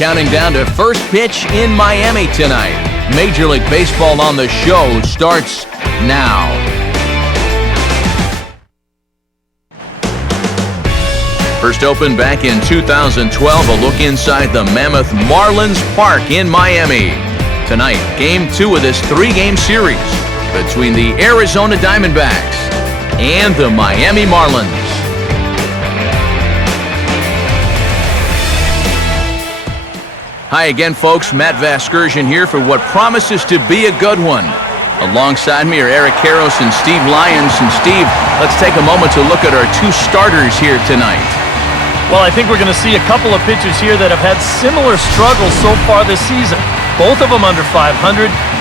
counting down to first pitch in Miami tonight. Major League Baseball on the show starts now. First opened back in 2012, a look inside the mammoth Marlins Park in Miami. Tonight, Game 2 of this 3-game series between the Arizona Diamondbacks and the Miami Marlins. Hi again, folks. Matt Vasgersian here for what promises to be a good one. Alongside me are Eric Karros and Steve Lyons. And Steve, let's take a moment to look at our two starters here tonight. Well, I think we're going to see a couple of pitchers here that have had similar struggles so far this season. Both of them under 500,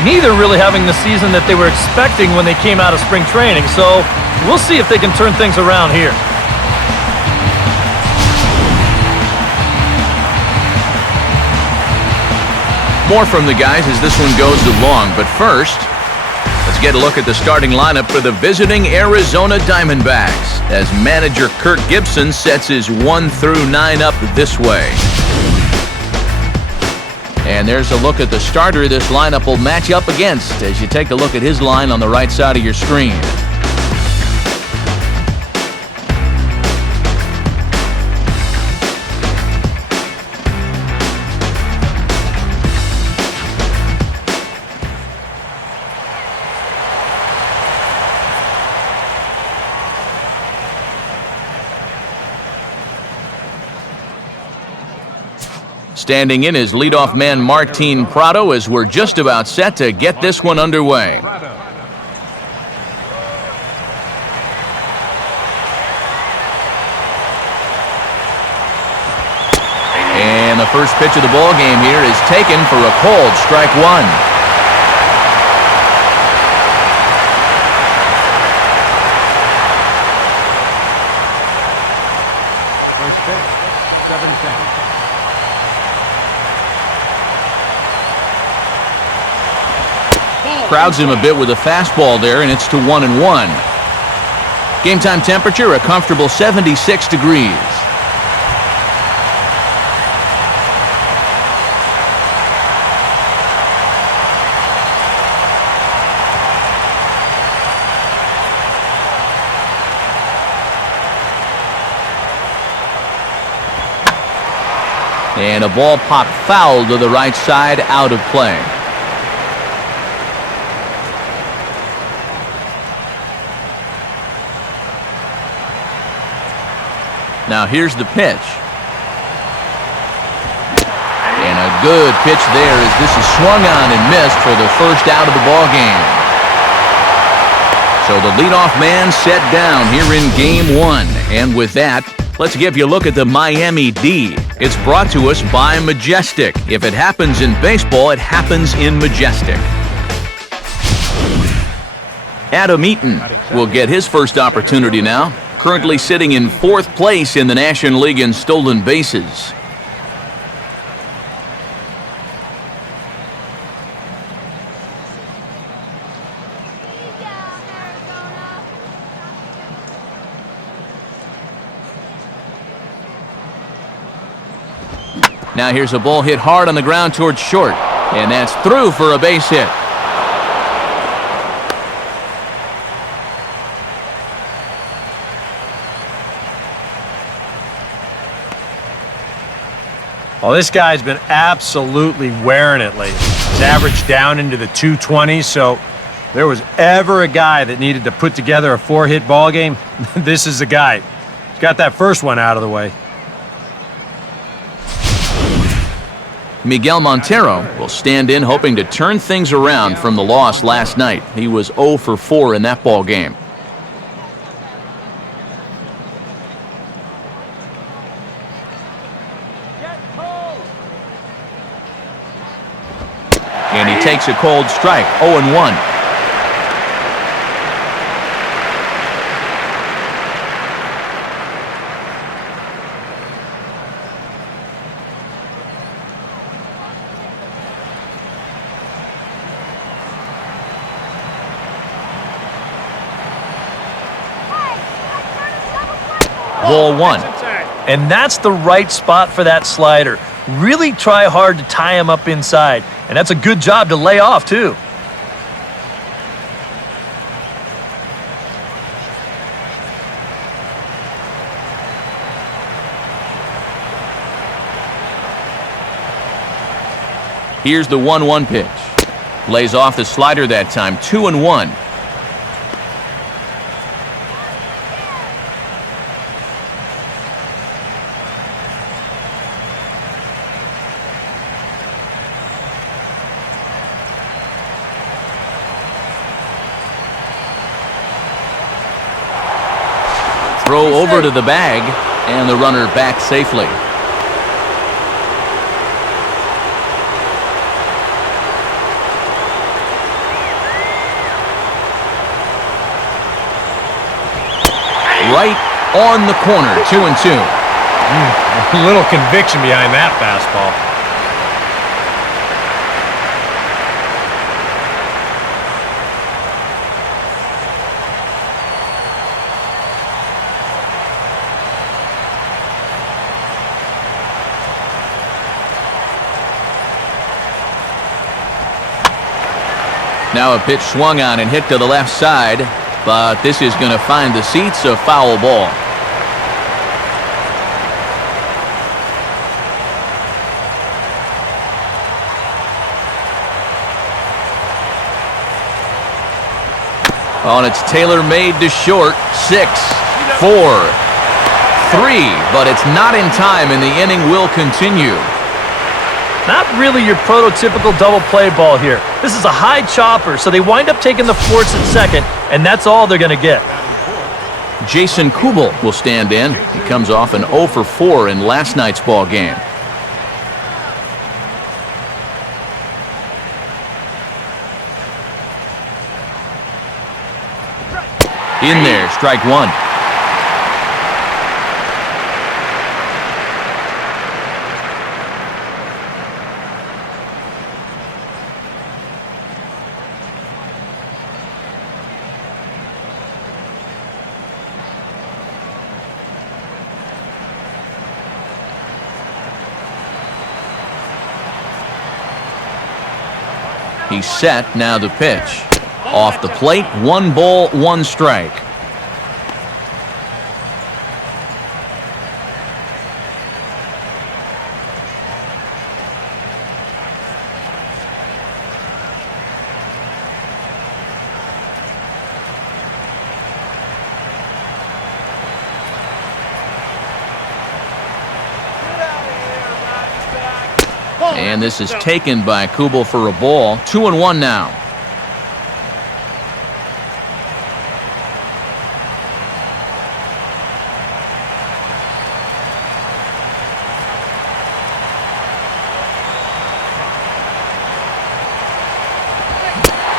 neither really having the season that they were expecting when they came out of spring training. So we'll see if they can turn things around here. More from the guys as this one goes along, but first, let's get a look at the starting lineup for the visiting Arizona Diamondbacks as manager Kirk Gibson sets his 1 through 9 up this way. And there's a look at the starter this lineup will match up against as you take a look at his line on the right side of your screen. Standing in is leadoff man Martin Prado as we're just about set to get this one underway. And the first pitch of the ball game here is taken for a cold strike one. First pitch, 7 seconds. Crowds him a bit with a fastball there, and it's to 1-1. Game time temperature, a comfortable 76 degrees. And a ball popped foul to the right side, out of play. Now here's the pitch. And a good pitch there as this is swung on and missed for the first out of the ball game. So the leadoff man set down here in Game 1. And with that, let's give you a look at the Miami D. It's brought to us by Majestic. If it happens in baseball, it happens in Majestic. Adam Eaton will get his first opportunity now. Currently sitting in 4th place in the National League in stolen bases. Now here's a ball hit hard on the ground towards short, and that's through for a base hit. Well, this guy's been absolutely wearing it lately. He's averaged down into the 220s, so if there was ever a guy that needed to put together a 4-hit ball game, this is the guy. He's got that first one out of the way. Miguel Montero will stand in hoping to turn things around from the loss last night. He was 0 for 4 in that ball game. And he takes a cold strike, 0-1. Ball 1. And that's the right spot for that slider. really try hard to tie him up inside. And that's a good job to lay off, too. Here's the 1-1 pitch. Lays off the slider that time, 2-1. Throw over to the bag, and the runner back safely. Right on the corner, 2-2. A little conviction behind that fastball. Now a pitch swung on and hit to the left side, but this is going to find the seats, a foul ball. Oh, and it's tailor-made to short. 6, 4, 3, but it's not in time, and the inning will continue. Not really your prototypical double play ball here. This is a high chopper, so they wind up taking the force at second, and that's all they're going to get. Jason Kubel will stand in. He comes off an 0 for 4 in last night's ball game. In there, strike one. He's set, now the pitch. Off the plate, 1 ball, 1 strike. And this is taken by Kubel for a ball. 2-1 now.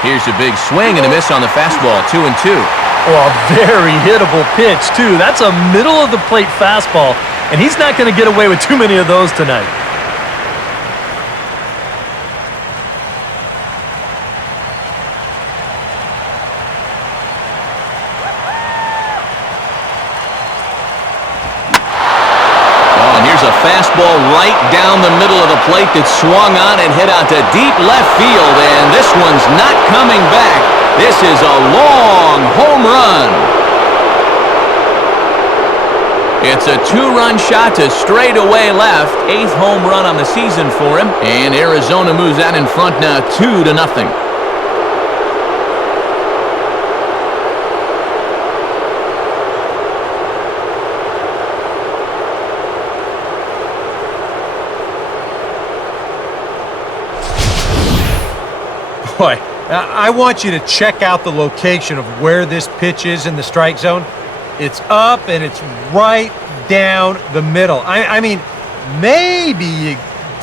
Here's a big swing and a miss on the fastball. 2-2. Oh, a very hittable pitch, too. That's a middle-of-the-plate fastball, and he's not going to get away with too many of those tonight. Fastball right down the middle of the plate that swung on and hit out to deep left field, and this one's not coming back. This is a long home run. It's a 2-run shot to straightaway left. 8th home run on the season for him, and Arizona moves out in front now 2-0. Boy, I want you to check out the location of where this pitch is in the strike zone. It's up and it's right down the middle. I mean, maybe you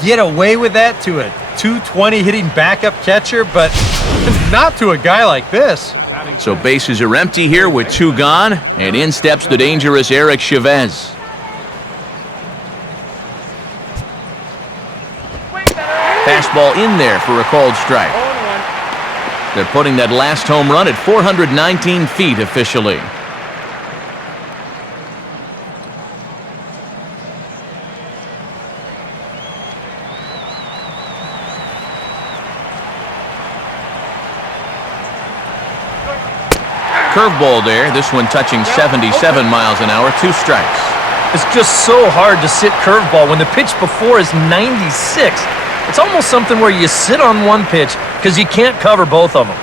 get away with that to a 220 hitting backup catcher, but not to a guy like this. So bases are empty here with 2 gone, and in steps the dangerous Eric Chavez. Fastball in there for a called strike. They're putting that last home run at 419 feet officially. curveball there. This one touching 77 miles an hour. 2 strikes. It's just so hard to sit curveball when the pitch before is 96. It's almost something where you sit on one pitch because you can't cover both of them.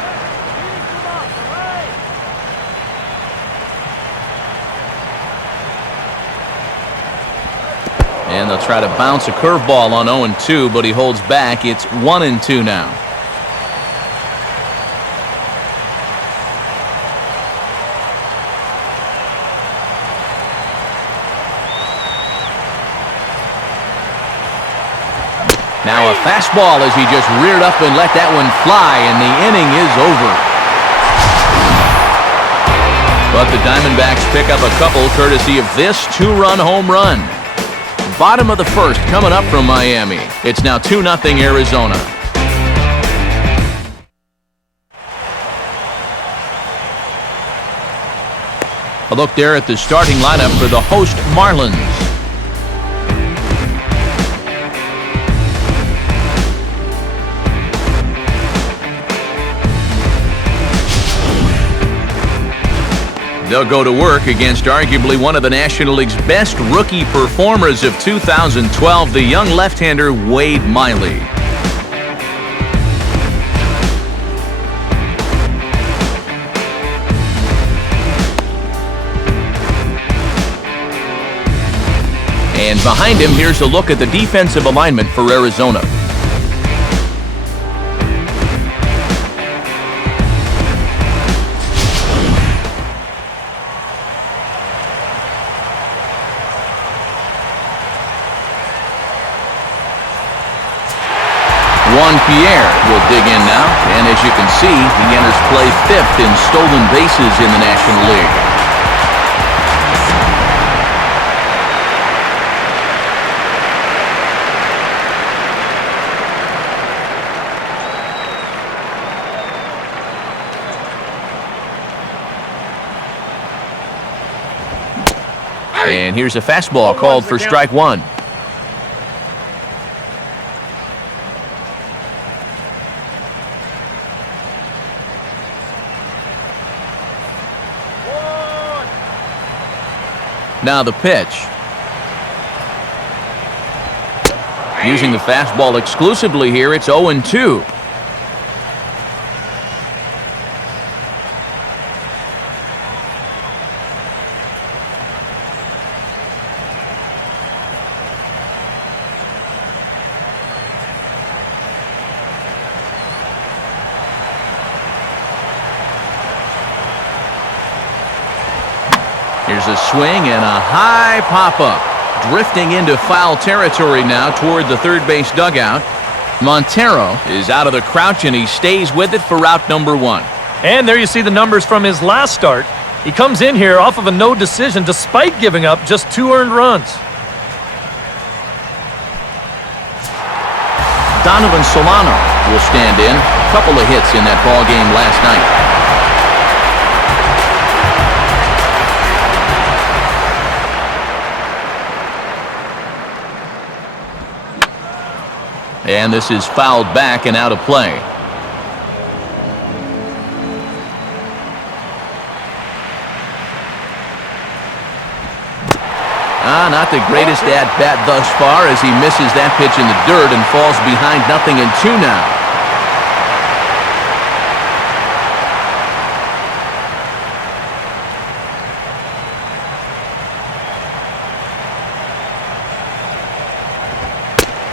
And they'll try to bounce a curveball on 0-2, but he holds back. It's 1-2 now. Now a fastball as he just reared up and let that one fly, and the inning is over. But the Diamondbacks pick up a couple courtesy of this 2-run home run. Bottom of the first coming up from Miami. It's now 2-0 Arizona. A look there at the starting lineup for the host Marlins. They'll go to work against arguably one of the National League's best rookie performers of 2012, the young left-hander Wade Miley. And behind him, here's a look at the defensive alignment for Arizona. Juan Pierre will dig in now, and as you can see, he enters play 5th in stolen bases in the National League. And here's a fastball called for strike 1. Now the pitch. Using the fastball exclusively here, it's 0-2. Here's a swing and a high pop-up. Drifting into foul territory now toward the third base dugout. Montero is out of the crouch, and he stays with it for route number 1. And there you see the numbers from his last start. He comes in here off of a no decision despite giving up just 2 earned runs. Donovan Solano will stand in. A couple of hits in that ball game last night. And this is fouled back and out of play. Not the greatest at-bat thus far as he misses that pitch in the dirt and falls behind 0-2 now.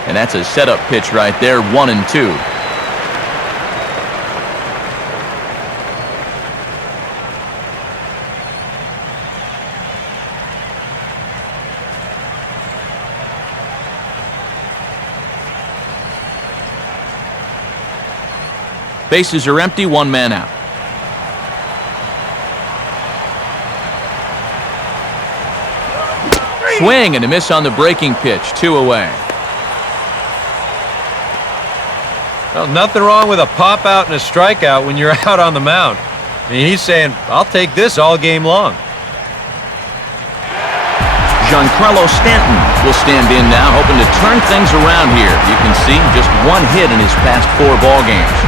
And that's a setup pitch right there, 1-2. Bases are empty, 1 man out. Swing and a miss on the breaking pitch, 2 away. Well, nothing wrong with a pop-out and a strikeout when you're out on the mound. I mean, he's saying, I'll take this all game long. Giancarlo Stanton will stand in now, hoping to turn things around here. You can see just 1 hit in his past 4 ball games.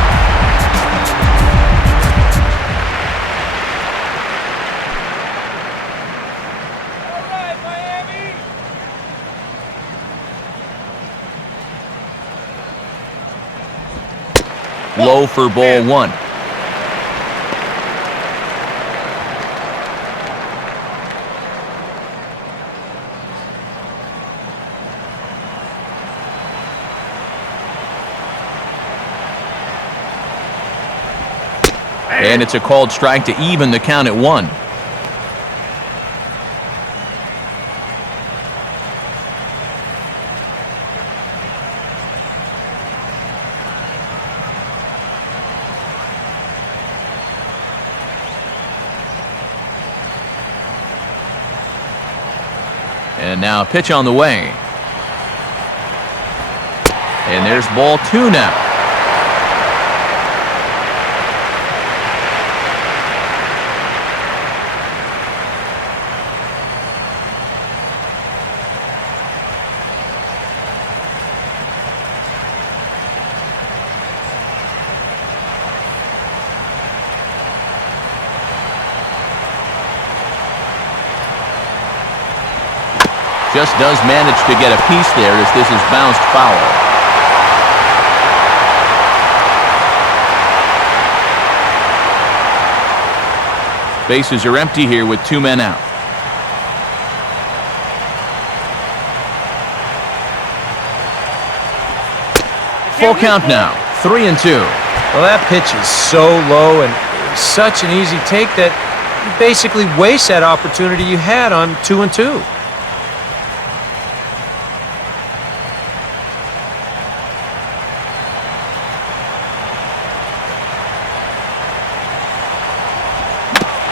Low for ball one. And it's a called strike to even the count at 1. And now a pitch on the way. And there's ball 2 now. Just does manage to get a piece there as this is bounced foul. Bases are empty here with 2 men out. Full count now, 3-2. Well, that pitch is so low and such an easy take that you basically waste that opportunity you had on 2-2.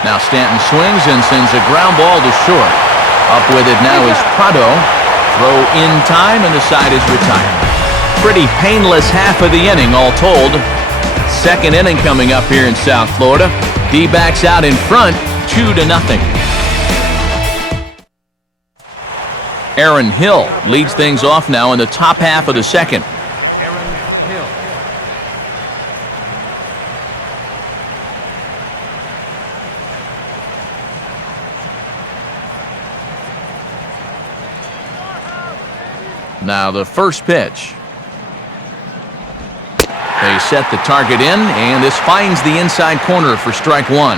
Now Stanton swings and sends a ground ball to short. Up with it now is Prado. Throw in time and the side is retired. Pretty painless half of the inning all told. Second inning coming up here in South Florida. D-backs out in front, 2-0. Aaron Hill leads things off now in the top half of the second. Now the first pitch. They set the target in, and this finds the inside corner for strike 1.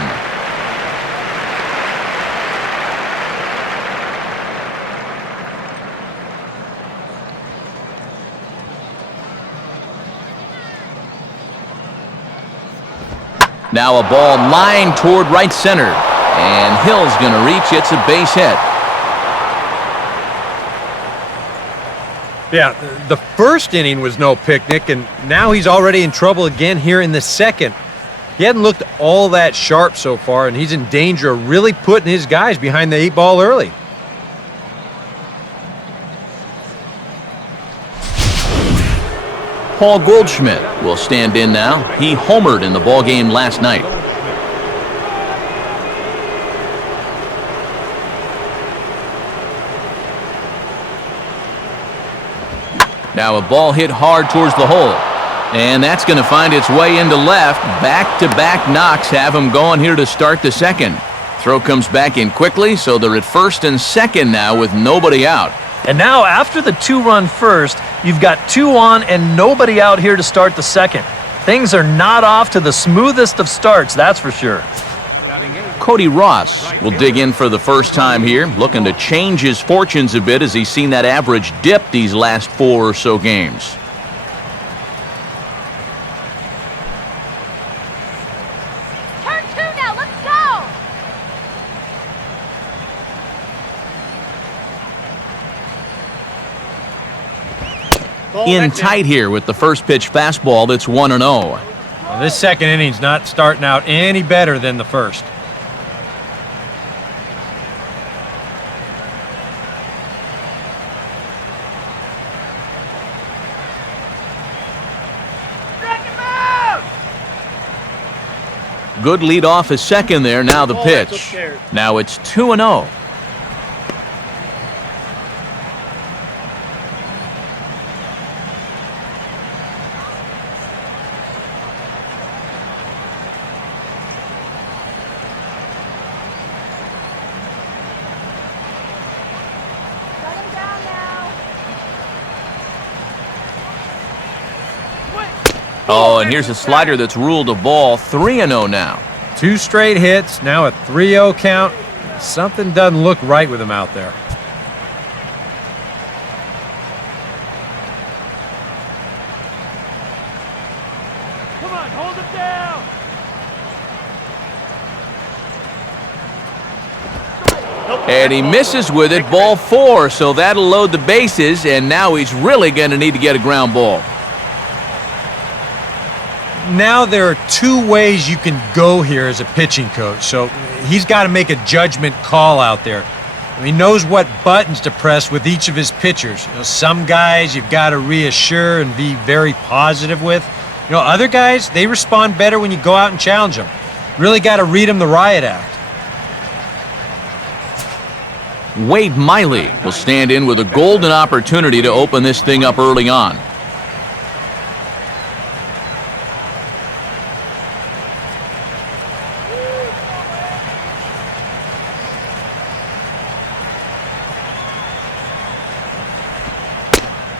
Now a ball lined toward right center, and Hill's going to reach. It's a base hit. Yeah, the first inning was no picnic, and now he's already in trouble again here in the second. He hadn't looked all that sharp so far, and he's in danger of really putting his guys behind the 8 ball early. Paul Goldschmidt will stand in now. He homered in the ballgame last night. Now a ball hit hard towards the hole. And that's going to find its way into left. Back-to-back knocks have him going here to start the second. Throw comes back in quickly, so they're at first and second now with nobody out. And now after the 2-run first, you've got 2 on and nobody out here to start the second. Things are not off to the smoothest of starts, that's for sure. Cody Ross will dig in for the first time here, looking to change his fortunes a bit as he's seen that average dip these last 4 or so games. Turn 2 now, let's go! In tight here with the first pitch fastball that's 1-0. Well, this second inning's not starting out any better than the first. Good lead off his second there. Now the pitch. Now it's 2-0. Oh, and here's a slider that's ruled a ball. 3-0 now. 2 straight hits, now a 3-0 count. Something doesn't look right with him out there. Come on, hold it down. And he misses with it, ball 4, so that'll load the bases, and now he's really going to need to get a ground ball. Now there are 2 ways you can go here as a pitching coach, so he's got to make a judgment call out there. He knows what buttons to press with each of his pitchers. Some guys you've got to reassure and be very positive with. Other guys, they respond better when you go out and challenge them. Really got to read them the riot act. Wade Miley will stand in with a golden opportunity to open this thing up early on.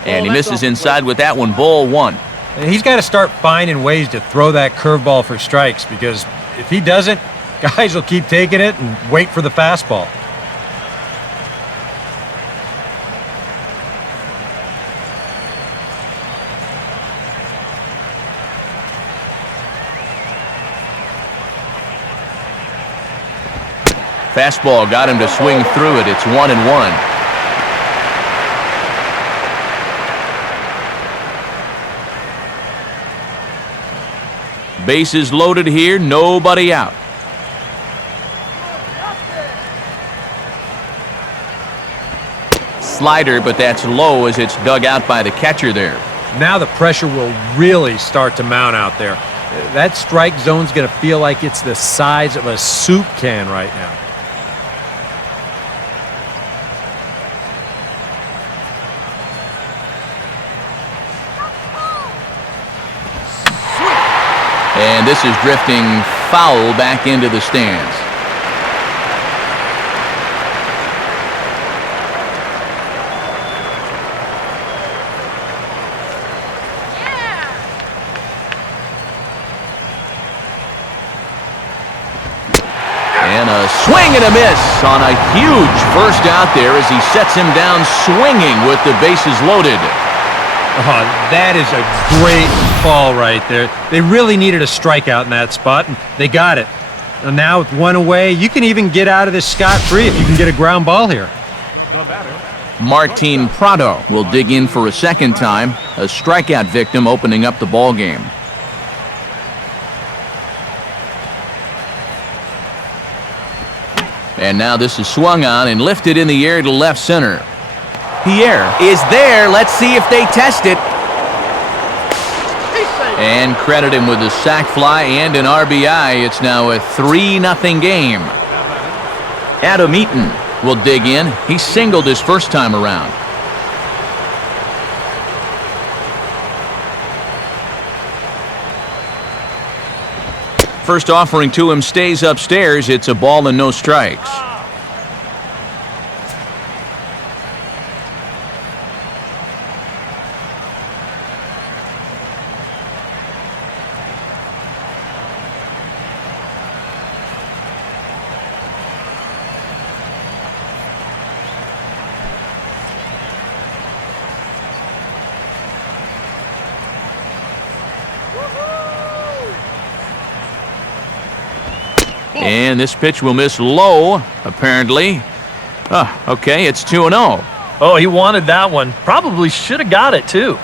And he misses inside with that one, ball 1. And he's got to start finding ways to throw that curveball for strikes, because if he doesn't, guys will keep taking it and wait for the fastball. Fastball got him to swing through it. It's 1-1. Bases loaded here, nobody out. Slider, but that's low as it's dug out by the catcher there. Now the pressure will really start to mount out there. That strike zone's going to feel like it's the size of a soup can right now. And this is drifting foul back into the stands. And a swing and a miss on a huge first out there as he sets him down swinging with the bases loaded. Oh, that is a great call right there. They really needed a strikeout in that spot, and they got it. And now with 1 away, you can even get out of this scot-free if you can get a ground ball here. Martin Prado will dig in for a second time, a strikeout victim opening up the ball game. And now this is swung on and lifted in the air to left center. Pierre is there. Let's see if they test it. And credit him with a sac fly and an RBI. It's now a 3-0 game. Adam Eaton will dig in. He singled his first time around. First offering to him stays upstairs. It's a ball and no strikes. And this pitch will miss low, apparently. Okay, it's 2-0. Oh, he wanted that one. Probably should have got it, too.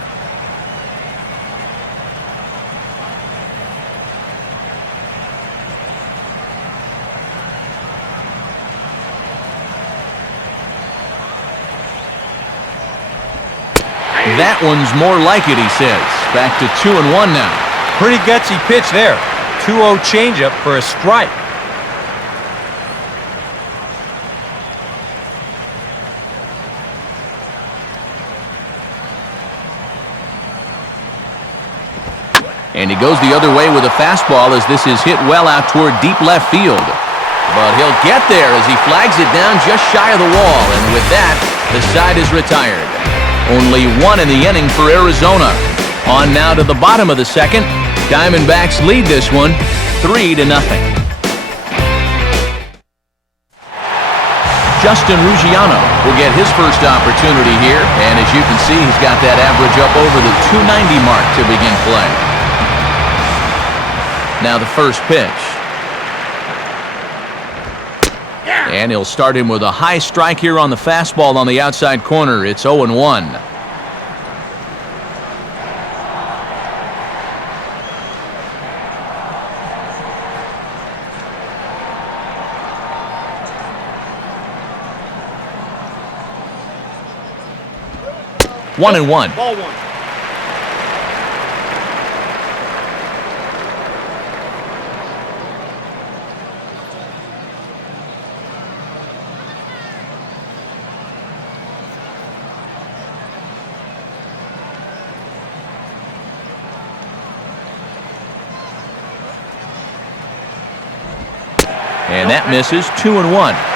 That one's more like it, he says. Back to 2-1 now. Pretty gutsy pitch there. 2-0 changeup for a strike. And he goes the other way with a fastball as this is hit well out toward deep left field. But he'll get there as he flags it down just shy of the wall. And with that, the side is retired. Only 1 in the inning for Arizona. On now to the bottom of the second. Diamondbacks lead this one 3-0. Justin Ruggiano will get his first opportunity here, and as you can see, he's got that average up over the 290 mark to begin play. Now the first pitch. And he'll start him with a high strike here on the fastball on the outside corner. It's 0-1. One and one. Ball one. And that misses. 2-1.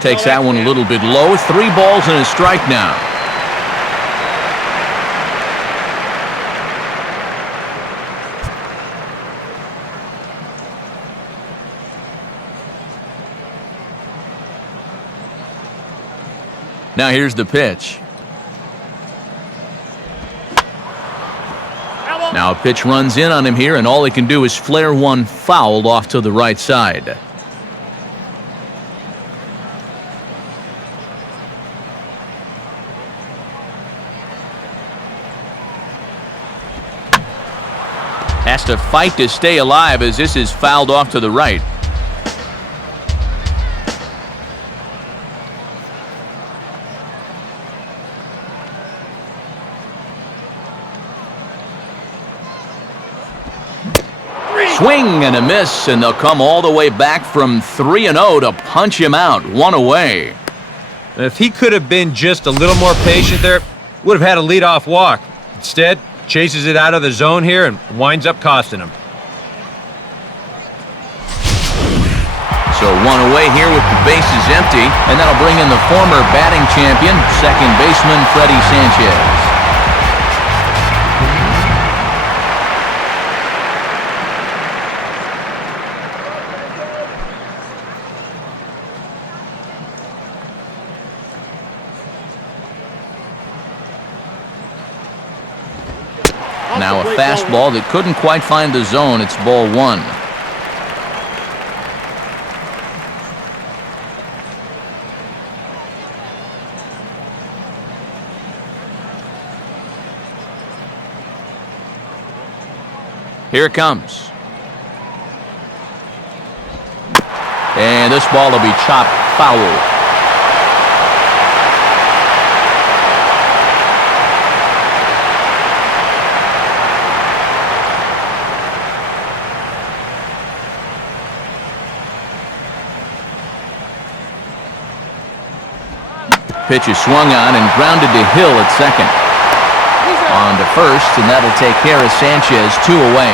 Takes that one a little bit low. 3 balls and a strike now. Now here's the pitch. Now a pitch runs in on him here, and all he can do is flare one foul off to the right side. Has to fight to stay alive as this is fouled off to the right. Swing and a miss, and they'll come all the way back from 3-0 to punch him out. 1 away. If he could have been just a little more patient there, would have had a leadoff walk. Instead, chases it out of the zone here and winds up costing him. So 1 away here with the bases empty, and that'll bring in the former batting champion, second baseman Freddie Sanchez. Now a fastball that couldn't quite find the zone. It's ball 1. Here it comes. And this ball will be chopped foul. Pitch is swung on and grounded to Hill at second. On to first, and that'll take care of Sanchez. 2 away.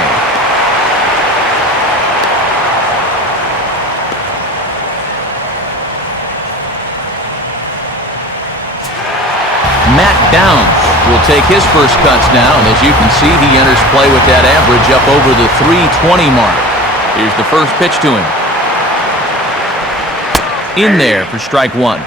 Matt Downs will take his first cuts now, and as you can see, he enters play with that average up over the 320 mark. Here's the first pitch to him. In there for strike 1.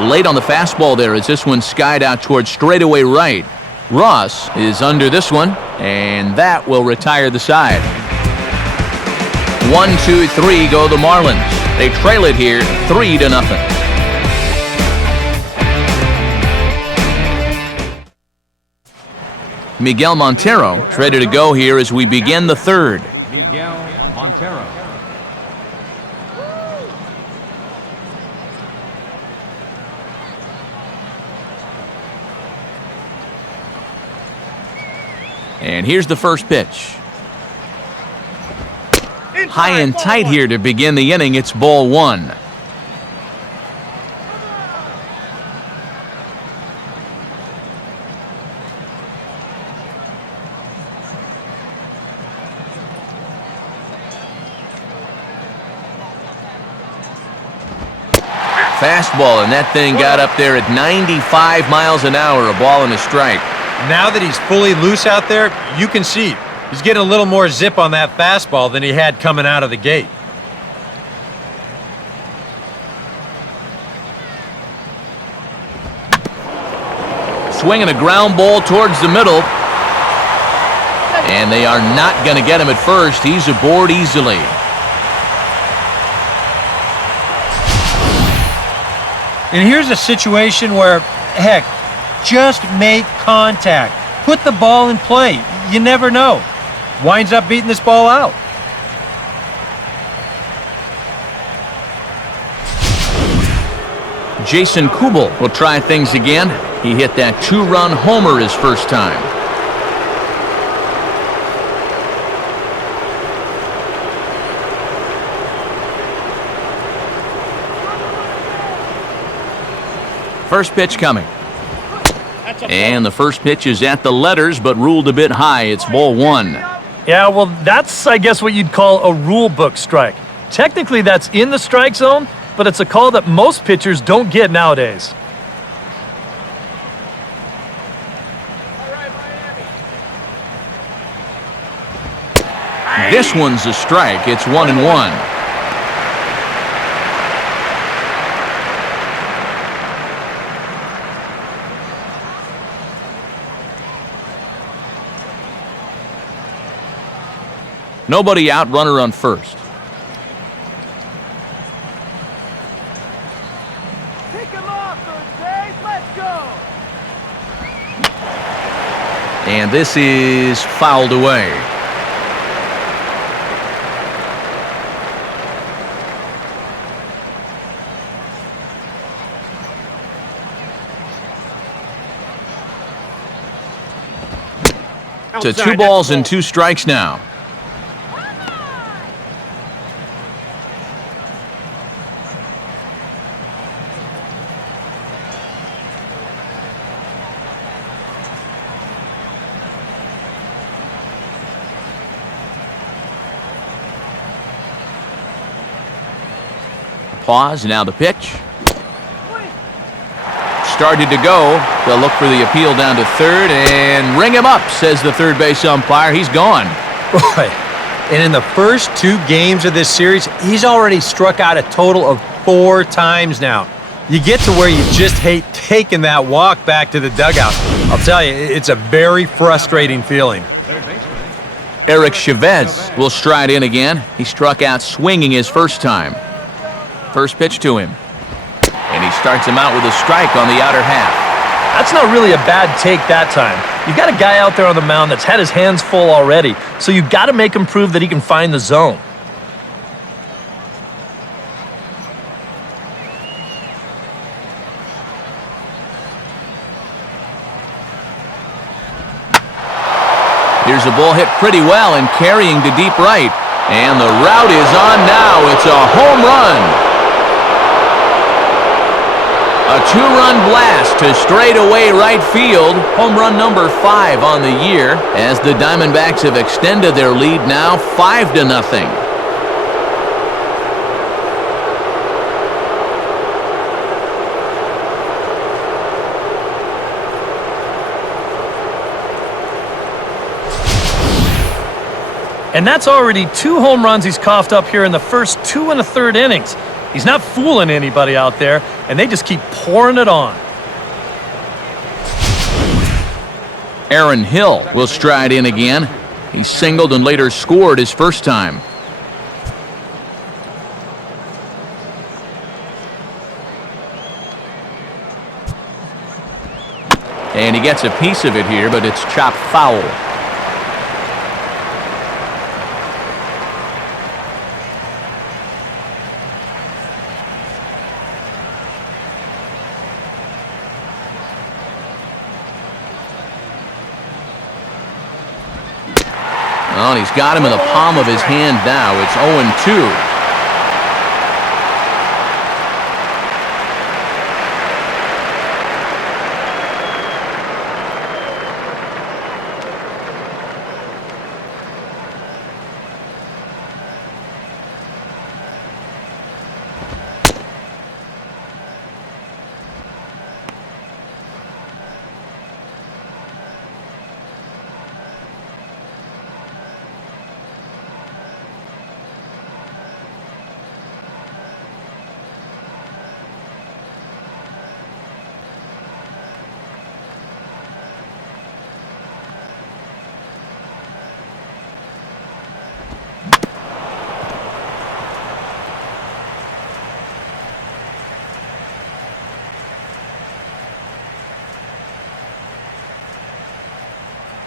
Late on the fastball there as this one skied out towards straightaway right. Ross is under this one, and that will retire the side. 1, 2, 3 go the Marlins. They trail it here 3-0. Miguel Montero ready to go here as we begin the third. Miguel Montero. And here's the first pitch. High and tight here to begin the inning. It's ball one. Fastball, and that thing got up there at 95 miles an hour, a ball and a strike. Now that he's fully loose out there, you can see he's getting a little more zip on that fastball than he had coming out of the gate. Swinging a ground ball towards the middle. And they are not going to get him at first. He's aboard easily. And here's a situation where, heck, just make contact. Put the ball in play. You never know. Winds up beating this ball out. Jason Kubel will try things again. He hit that two-run homer his first time. First pitch coming. And the first pitch is at the letters, but ruled a bit high. It's ball one. Yeah, well, that's, I guess, what you'd call a rule book strike. Technically, that's in the strike zone, but it's a call that most pitchers don't get nowadays. This one's a strike. It's 1-1. Nobody out, runner on first. Pick him off, third base. Let's go. And this is fouled away. To 2 balls and 2 strikes now. Pause, now the pitch. Started to go. They'll look for the appeal down to third and ring him up, says the third base umpire. He's gone. Boy, and in the first 2 games of this series, he's already struck out a total of 4 times now. You get to where you just hate taking that walk back to the dugout. I'll tell you, it's a very frustrating feeling. Eric Chavez will stride in again. He struck out swinging his first time. First pitch to him. And he starts him out with a strike on the outer half. That's not really a bad take that time. You've got a guy out there on the mound that's had his hands full already, so you've got to make him prove that he can find the zone. Here's a ball hit pretty well and carrying to deep right. And the route is on now. It's a home run. A 2-run blast to straightaway right field. Home run number 5 on the year as the Diamondbacks have extended their lead now 5-0. And that's already 2 home runs he's coughed up here in the first 2 1/3 innings. He's not fooling anybody out there, and they just keep pouring it on. Aaron Hill will stride in again. He singled and later scored his first time. And he gets a piece of it here, but it's chopped foul. Oh, and he's got him in the palm of his hand now. It's 0-2.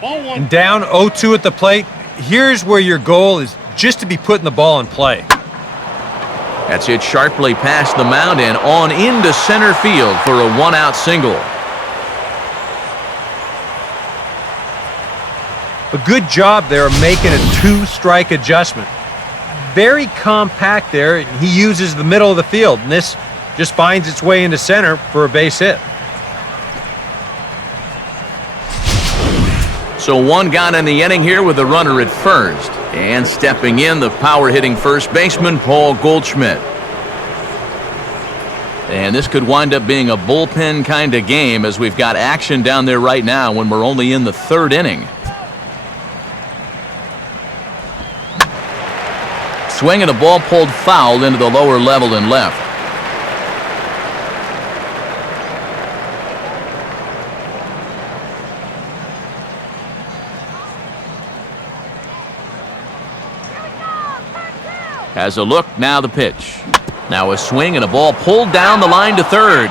And down 0-2 at the plate, here's where your goal is just to be putting the ball in play. That's hit sharply past the mound and on into center field for a one-out single. A good job there of making a two-strike adjustment. Very compact there, and he uses the middle of the field, and this just finds its way into center for a base hit. So one gone in the inning here with a runner at first. And stepping in, the power-hitting first baseman, Paul Goldschmidt. And this could wind up being a bullpen kind of game as we've got action down there right now when we're only in the third inning. Swing and a ball pulled foul into the lower level and left. Has a look, now the pitch. Now a swing and a ball pulled down the line to third.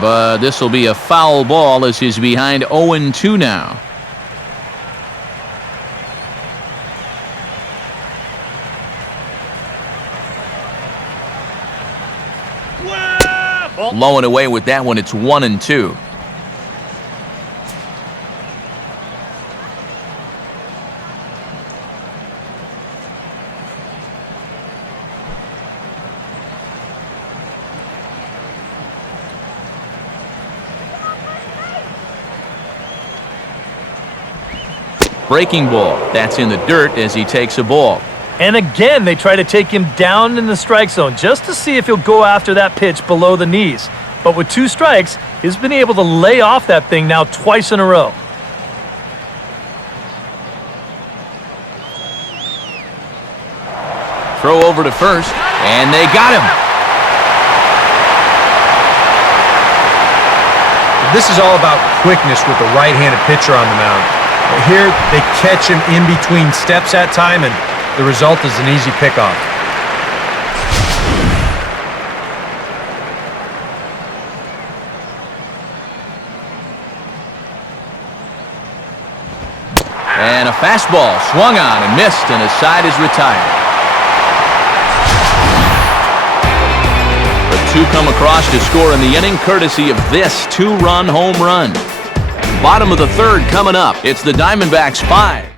But this will be a foul ball as he's behind 0-2 now. Low and away with that one, it's 1-2. Breaking ball. That's in the dirt as he takes a ball. And again, they try to take him down in the strike zone just to see if he'll go after that pitch below the knees. But with 2 strikes, he's been able to lay off that thing now twice in a row. Throw over to first, and they got him. This is all about quickness with the right-handed pitcher on the mound. Here, they catch him in between steps that time, and the result is an easy pickoff. And a fastball swung on and missed, and his side is retired. The 2 come across to score in the inning, courtesy of this 2-run home run. Bottom of the third coming up. It's the Diamondbacks 5.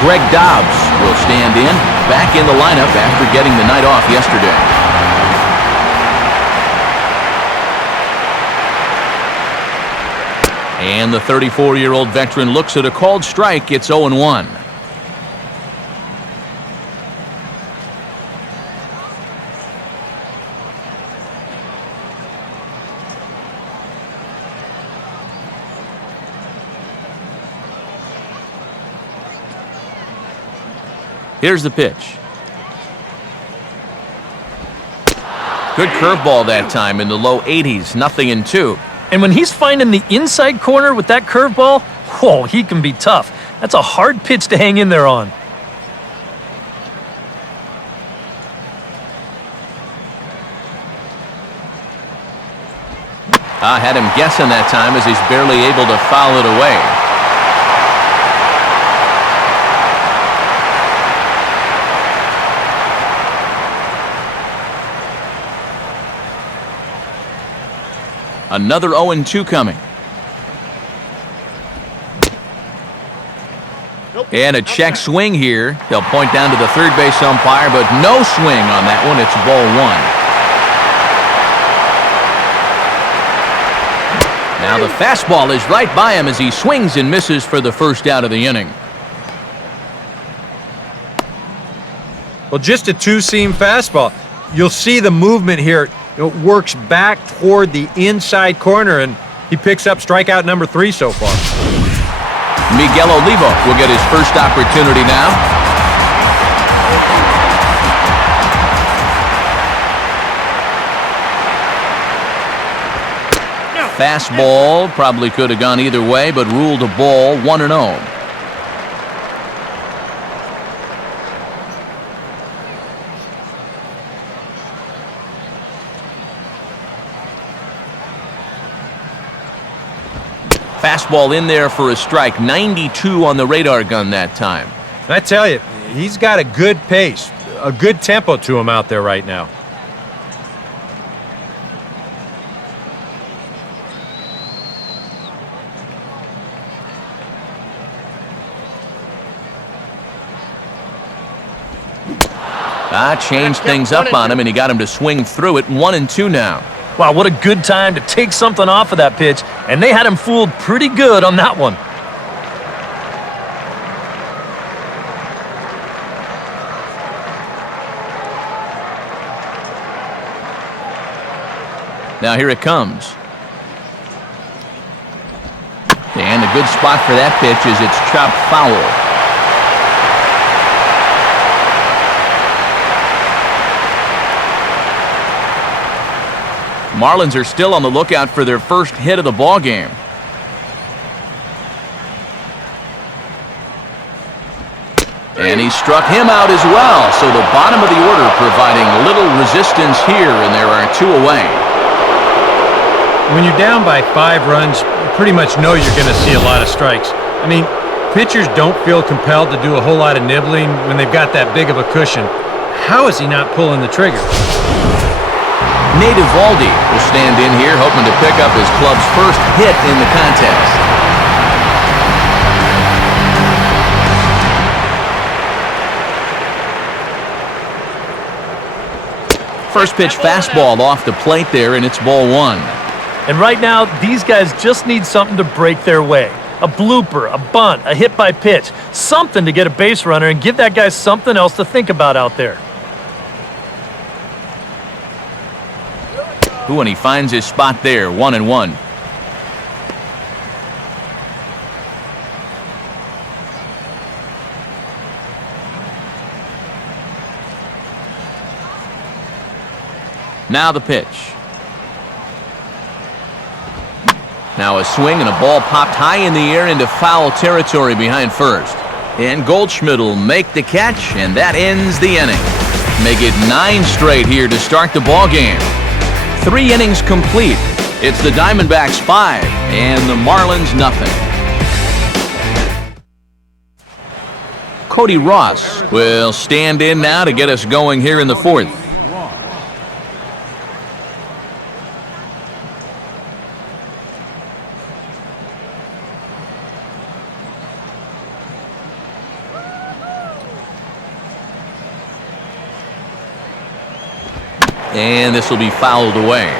Greg Dobbs will stand in, back in the lineup after getting the night off yesterday. And the 34-year-old veteran looks at a called strike. It's 0-1. Here's the pitch. Good curveball that time in the low 80s, 0-2. And when he's finding the inside corner with that curveball, whoa, he can be tough. That's a hard pitch to hang in there on. I had him guessing that time as he's barely able to foul it away. Another 0-2 coming. Nope. And a check swing here. They'll point down to the third base umpire, but no swing on that one. It's ball one. Now the fastball is right by him as he swings and misses for the first out of the inning. Well, just a two-seam fastball. You'll see the movement here. It works back toward the inside corner, and he picks up strikeout number 3 so far. Miguel Olivo will get his first opportunity now. Fastball probably could have gone either way, but ruled a ball 1-0. Fastball in there for a strike. 92 on the radar gun that time. I tell you, he's got a good pace, a good tempo to him out there right now. Changed things up on him, and he got him to swing through it. 1-2 now. Wow, what a good time to take something off of that pitch, and they had him fooled pretty good on that one. Now here it comes. And a good spot for that pitch is it's chopped foul. Marlins are still on the lookout for their first hit of the ball game. And he struck him out as well, so the bottom of the order providing little resistance here, and there are 2 away. When you're down by 5 runs, you pretty much know you're going to see a lot of strikes. I mean, pitchers don't feel compelled to do a whole lot of nibbling when they've got that big of a cushion. How is he not pulling the trigger? Nate Eovaldi will stand in here hoping to pick up his club's first hit in the contest. First pitch fastball off the plate there, and it's ball 1. And right now, these guys just need something to break their way. A blooper, a bunt, a hit by pitch, something to get a base runner and give that guy something else to think about out there. Ooh, and he finds his spot there, 1-1. Now the pitch. Now a swing and a ball popped high in the air into foul territory behind first. And Goldschmidt will make the catch, and that ends the inning. Make it 9 straight here to start the ball game. 3 innings complete. It's the Diamondbacks 5 and the Marlins nothing. Cody Ross will stand in now to get us going here in the 4th. And this will be fouled away.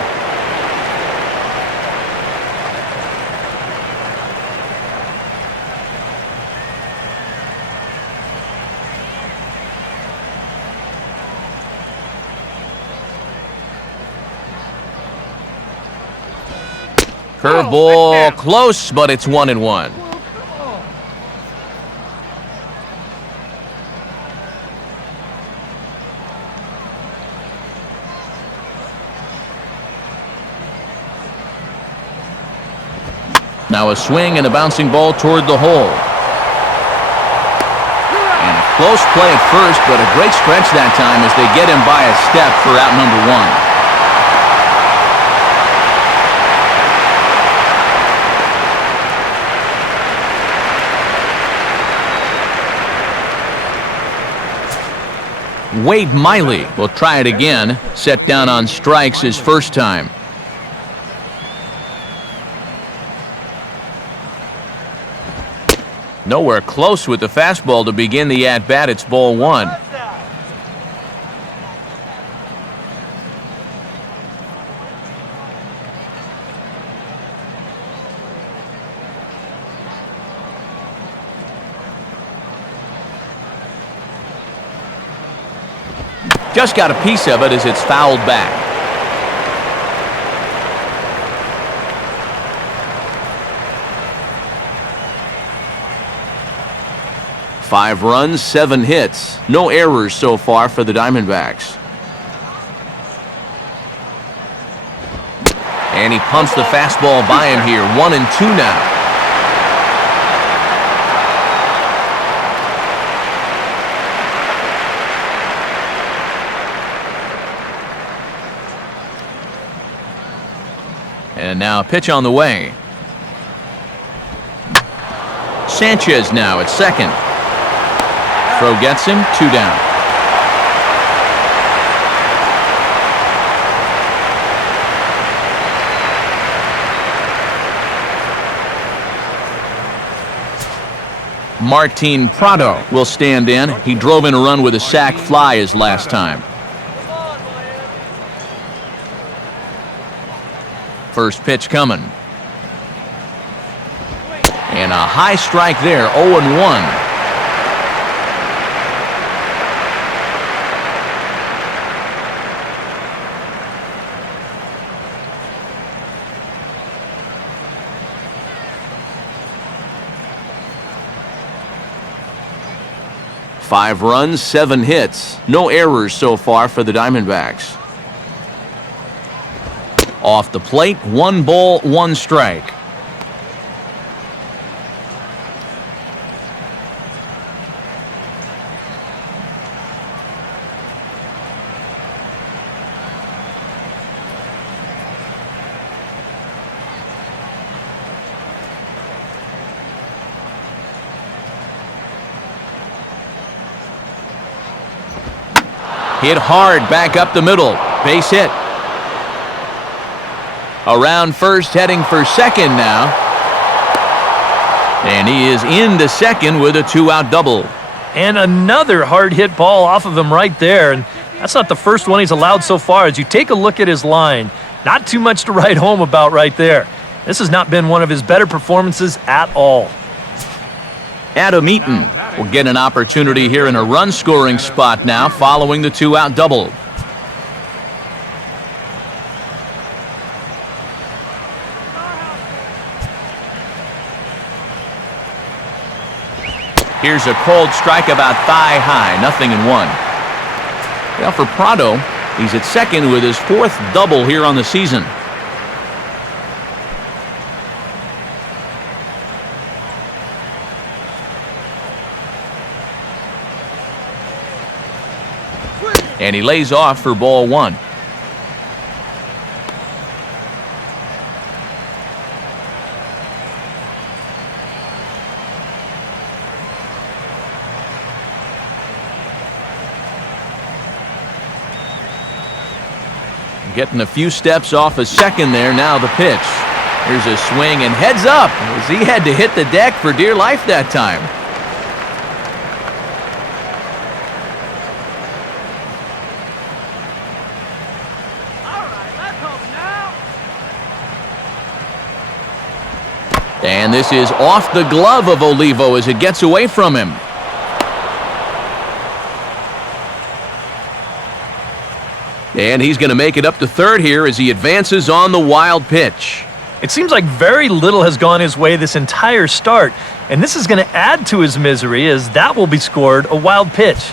Curveball close, but it's 1-1. Now a swing and a bouncing ball toward the hole. And a close play at first, but a great stretch that time as they get him by a step for out number 1. Wade Miley will try it again, set down on strikes his first time. Nowhere close with the fastball to begin the at-bat. It's ball one. Just got a piece of it as it's fouled back. Five runs, 7 hits. No errors so far for the Diamondbacks. And he pumps the fastball by him here. 1-2 now. And now a pitch on the way. Sanchez now at second. Throw gets him, 2 down. Martin Prado will stand in. He drove in a run with a sac fly his last time. First pitch coming. And a high strike there, 0-1. Five runs, 7 hits. No errors so far for the Diamondbacks. Off the plate, 1 ball, 1 strike. Hit hard back up the middle. Base hit. Around first, heading for second now. And he is into second with a 2-out double. And another hard hit ball off of him right there. And that's not the first one he's allowed so far. As you take a look at his line, not too much to write home about right there. This has not been one of his better performances at all. Adam Eaton will get an opportunity here in a run-scoring spot now following the 2-out double. Here's a cold strike about thigh high, 0-1. Well, for Prado, he's at second with his 4th double here on the season. And he lays off for ball 1. Getting a few steps off a second there. Now the pitch. Here's a swing and heads up as he had to hit the deck for dear life that time. And this is off the glove of Olivo as it gets away from him. And he's going to make it up to third here as he advances on the wild pitch. It seems like very little has gone his way this entire start, and this is going to add to his misery as that will be scored a wild pitch.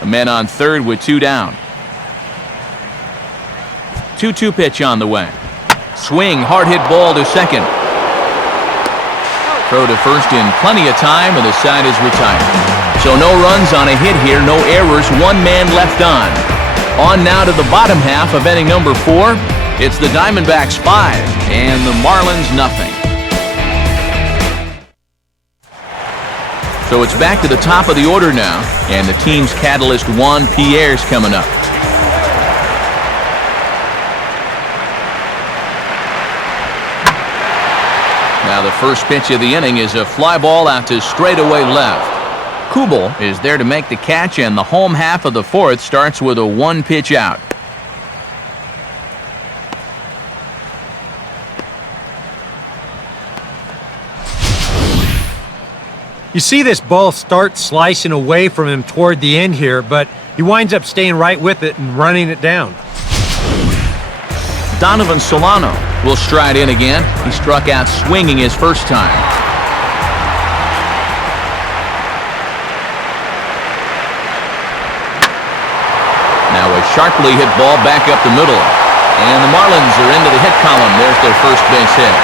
A man on third with 2 down. 2-2 pitch on the way. Swing, hard hit ball to second. Throw to first in plenty of time, and the side is retired. So no runs on a hit here, no errors, 1 man left on. On now to the bottom half of inning number 4. It's the Diamondbacks 5 and the Marlins nothing. So it's back to the top of the order now, and the team's catalyst Juan Pierre's coming up. Now Now the first pitch of the inning is a fly ball out to straightaway left. Kubel is there to make the catch, and the home half of the fourth starts with a one-pitch out. You see this ball start slicing away from him toward the end here, but he winds up staying right with it and running it down. Donovan Solano will stride in again. He struck out swinging his first time. Now a sharply hit ball back up the middle. And the Marlins are into the hit column. There's their first base hit.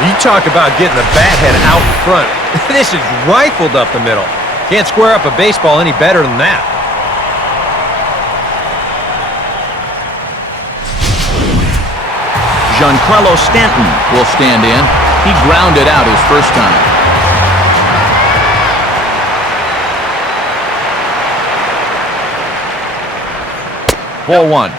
You talk about getting the bat head out in front. This is rifled up the middle. Can't square up a baseball any better than that. Giancarlo Stanton will stand in. He grounded out his first time. Ball one.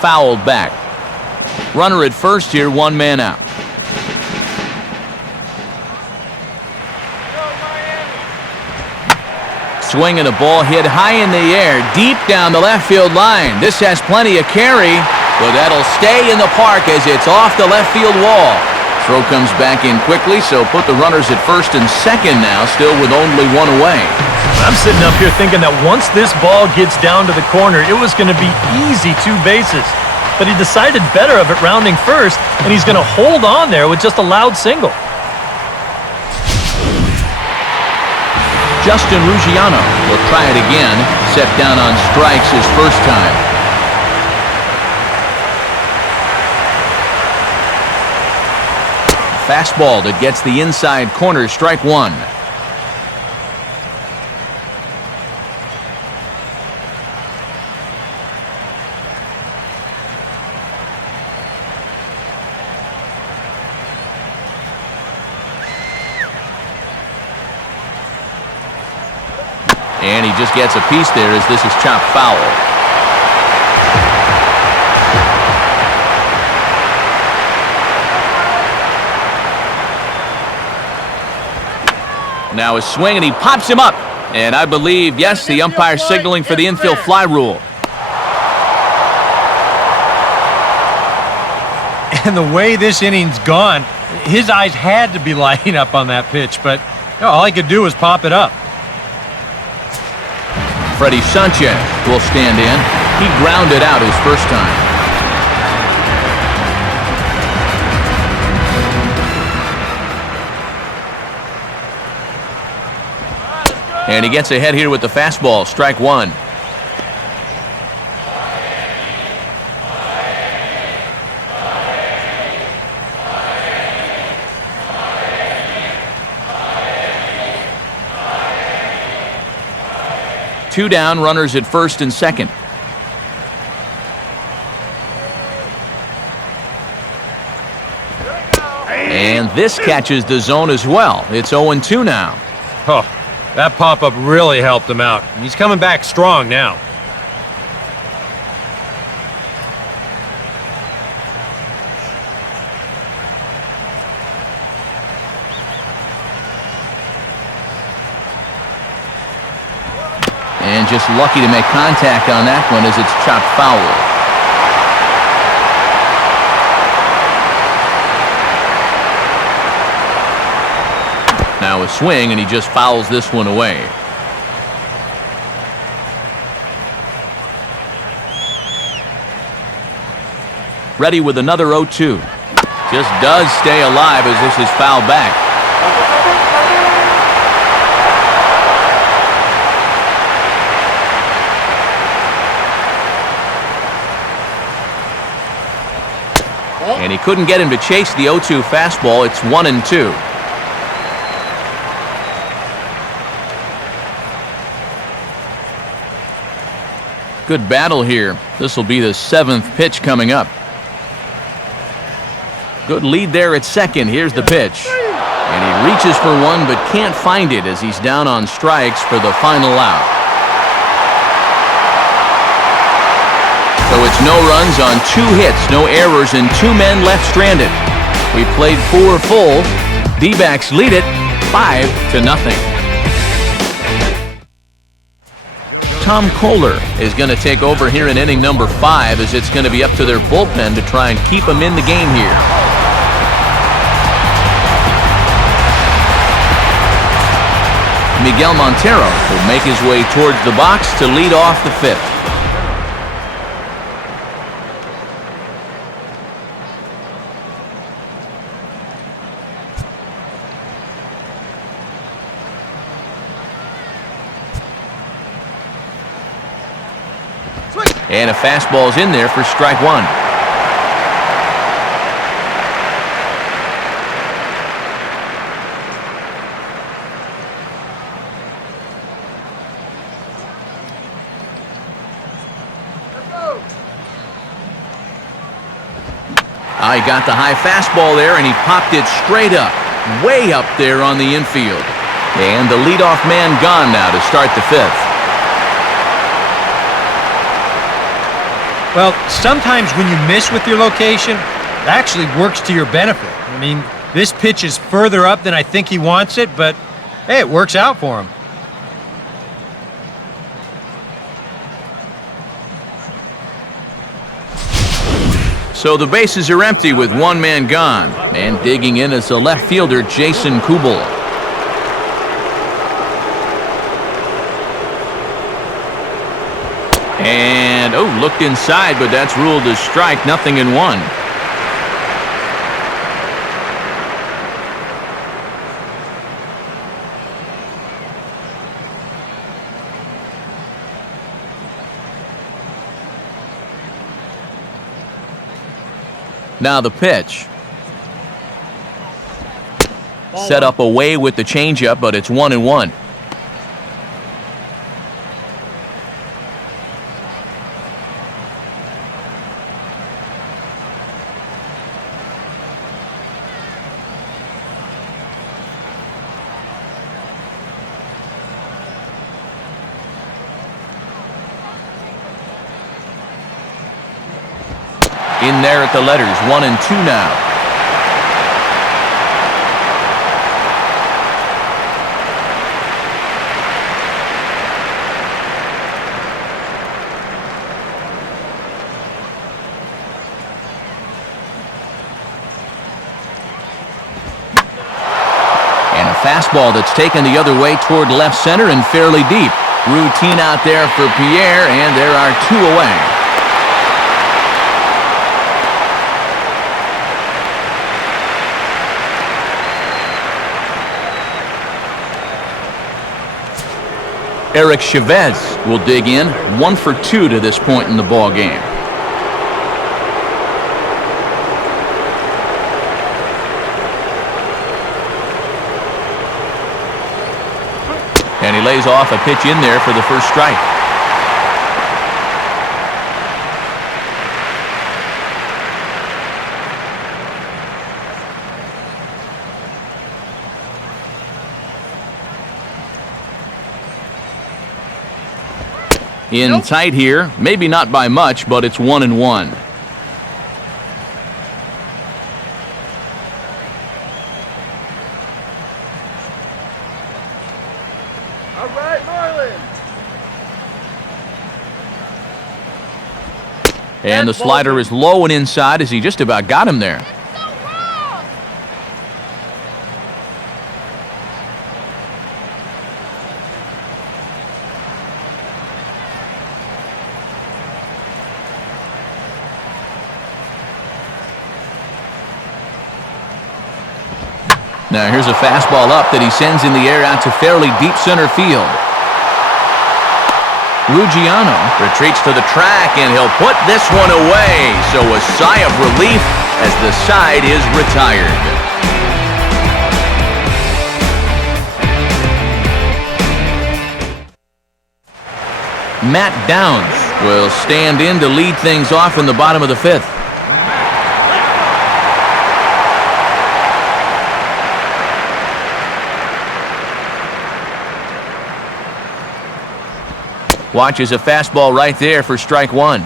Fouled back. Runner at first here, one man out. Swinging a ball hit high in the air, deep down the left field line. This has plenty of carry, but that'll stay in the park as it's off the left field wall. Throw comes back in quickly, so put the runners at first and second now, still with only one away. I'm sitting up here thinking that once this ball gets down to the corner, it was going to be easy 2 bases. But he decided better of it rounding first, and he's going to hold on there with just a loud single. Justin Ruggiano will try it again, set down on strikes his first time. Fastball that gets the inside corner, strike one. And he just gets a piece there as this is chopped foul. Now a swing, and he pops him up. And I believe, yes, the umpire signaling for the infield fly rule. And the way this inning's gone, his eyes had to be lighting up on that pitch, but all he could do was pop it up. Freddie Sanchez will stand in. He grounded out his first time. And he gets ahead here with the fastball, strike one. Two down, runners at first and second. And this catches the zone as well. It's 0-2 now. Oh, that pop-up really helped him out. He's coming back strong now. And just lucky to make contact on that one as it's chopped foul. Now a swing, and he just fouls this one away. Ready with another 0-2. Just does stay alive as this is fouled back. And he couldn't get him to chase the 0-2 fastball. It's 1-2. Good battle here. This will be the 7th pitch coming up. Good lead there at second. Here's the pitch. And he reaches for one but can't find it as he's down on strikes for the final out. So it's no runs on 2 hits, no errors, and 2 men left stranded. We played 4 full. D-backs lead it 5-0. Tom Kohler is going to take over here in inning number 5 as it's going to be up to their bullpen to try and keep them in the game here. Miguel Montero will make his way towards the box to lead off the 5th. And a fastball's in there for strike 1. He got the high fastball there, and he popped it straight up, way up there on the infield. And the leadoff man gone now to start the 5th. Well, sometimes when you miss with your location, it actually works to your benefit. I mean, this pitch is further up than I think he wants it, but hey, it works out for him. So the bases are empty with 1 man gone. And digging in is the left fielder, Jason Kubel. And, looked inside, but that's ruled a strike, 0-1. Now the pitch. Set up away with the changeup, but it's 1-1. In there at the letters, 1-2 now. And a fastball that's taken the other way toward left center and fairly deep. Routine out there for Pierre, and there are 2 away. Eric Chavez will dig in, 1 for 2 to this point in the ball game. And he lays off a pitch in there for the first strike. In tight here, maybe not by much, but it's 1-1. All right, Marlins. And the slider is low and inside as he just about got him there. Now here's a fastball up that he sends in the air out to fairly deep center field. Ruggiano retreats to the track, and he'll put this one away. So a sigh of relief as the side is retired. Matt Downs will stand in to lead things off in the bottom of the fifth. Watches a fastball right there for strike one.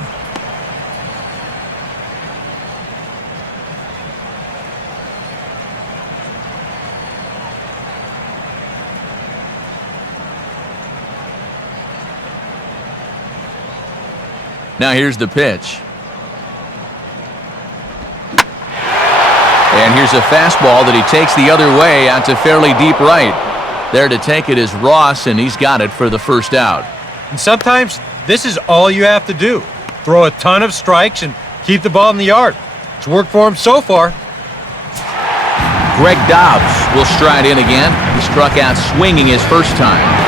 Now here's the pitch. And here's a fastball that he takes the other way out to fairly deep right. There to take it is Ross, and he's got it for the first out. And sometimes this is all you have to do. Throw a ton of strikes and keep the ball in the yard. It's worked for him so far. Greg Dobbs will stride in again. He struck out swinging his first time.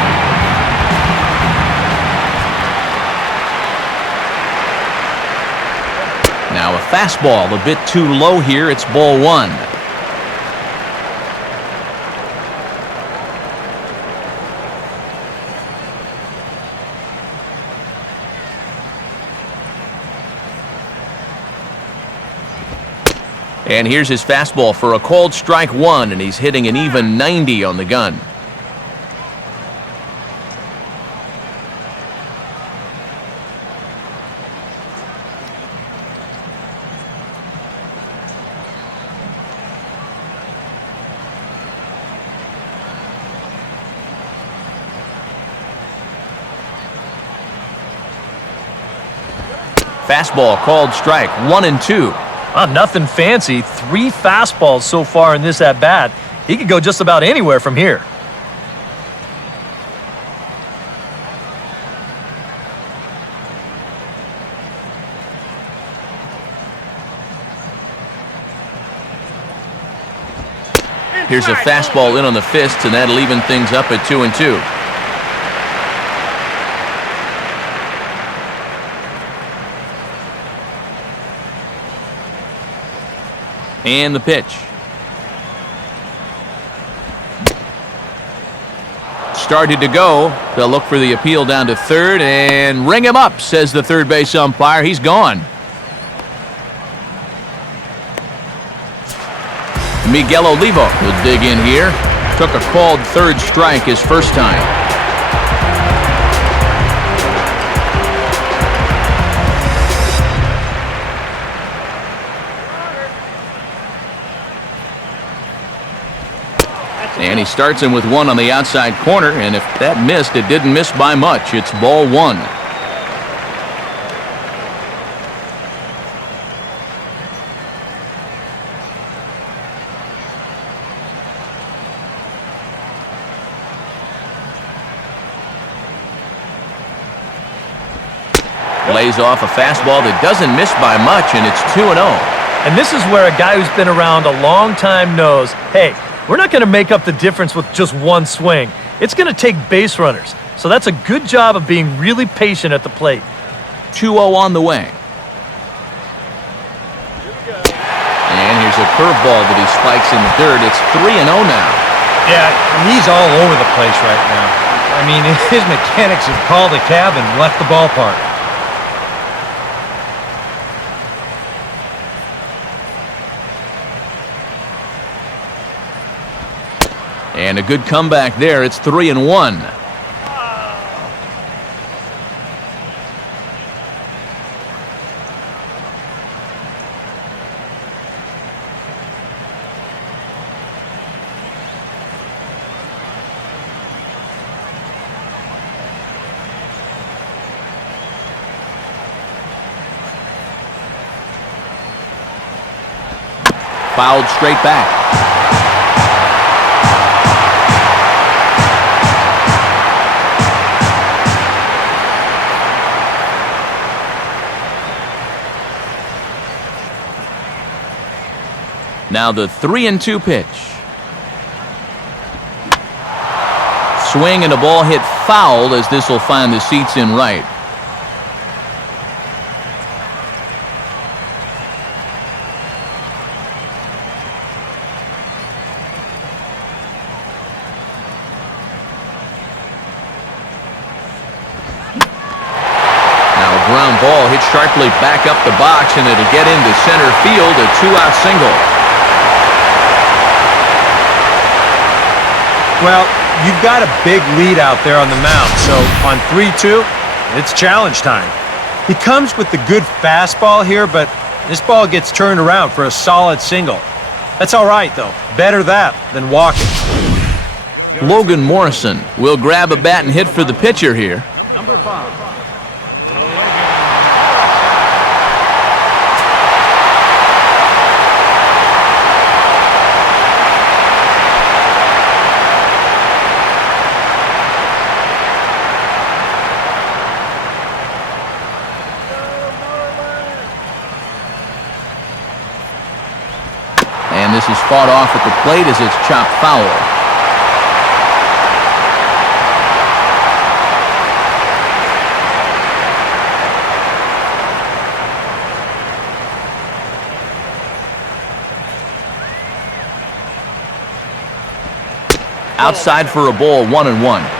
Now a fastball a bit too low here. It's ball one. And here's his fastball for a called strike one, and he's hitting an even 90 on the gun. Fastball called strike, 1-2. Nothing fancy. 3 fastballs so far in this at-bat. He could go just about anywhere from here. Here's a fastball in on the fist, and that'll even things up at 2-2. And the pitch. Started to go. They'll look for the appeal down to third and ring him up, says the third base umpire. He's gone. Miguel Olivo will dig in here. Took a called third strike his first time. And he starts him with one on the outside corner, and if that missed, it didn't miss by much. It's ball one. Lays off a fastball that doesn't miss by much, and it's 2-0. And this is where a guy who's been around a long time knows, hey, we're not going to make up the difference with just one swing. It's going to take base runners. So that's a good job of being really patient at the plate. 2-0 on the way. And here's a curveball that he spikes in the dirt. It's 3-0 now. Yeah, he's all over the place right now. I mean, his mechanics have called a cab and left the ballpark. And a good comeback there. It's 3-1. Fouled straight back. Now the 3-2 pitch. Swing and a ball hit foul as this will find the seats in right. Now a ground ball hit sharply back up the box, and it'll get into center field, a two-out single. Well, you've got a big lead out there on the mound, so on 3-2, it's challenge time. He comes with the good fastball here, but this ball gets turned around for a solid single. That's all right, though. Better that than walking. Logan Morrison will grab a bat and hit for the pitcher here. Number 5. And this is fought off at the plate as it's chopped foul. Outside for a ball, 1-1.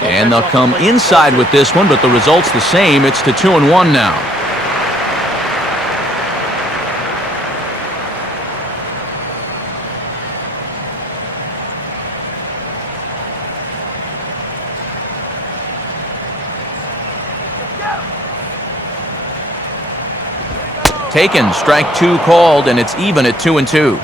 And they'll come inside with this one, but the result's the same. It's to 2-1 now. Taken, strike 2 called, and it's even at 2-2.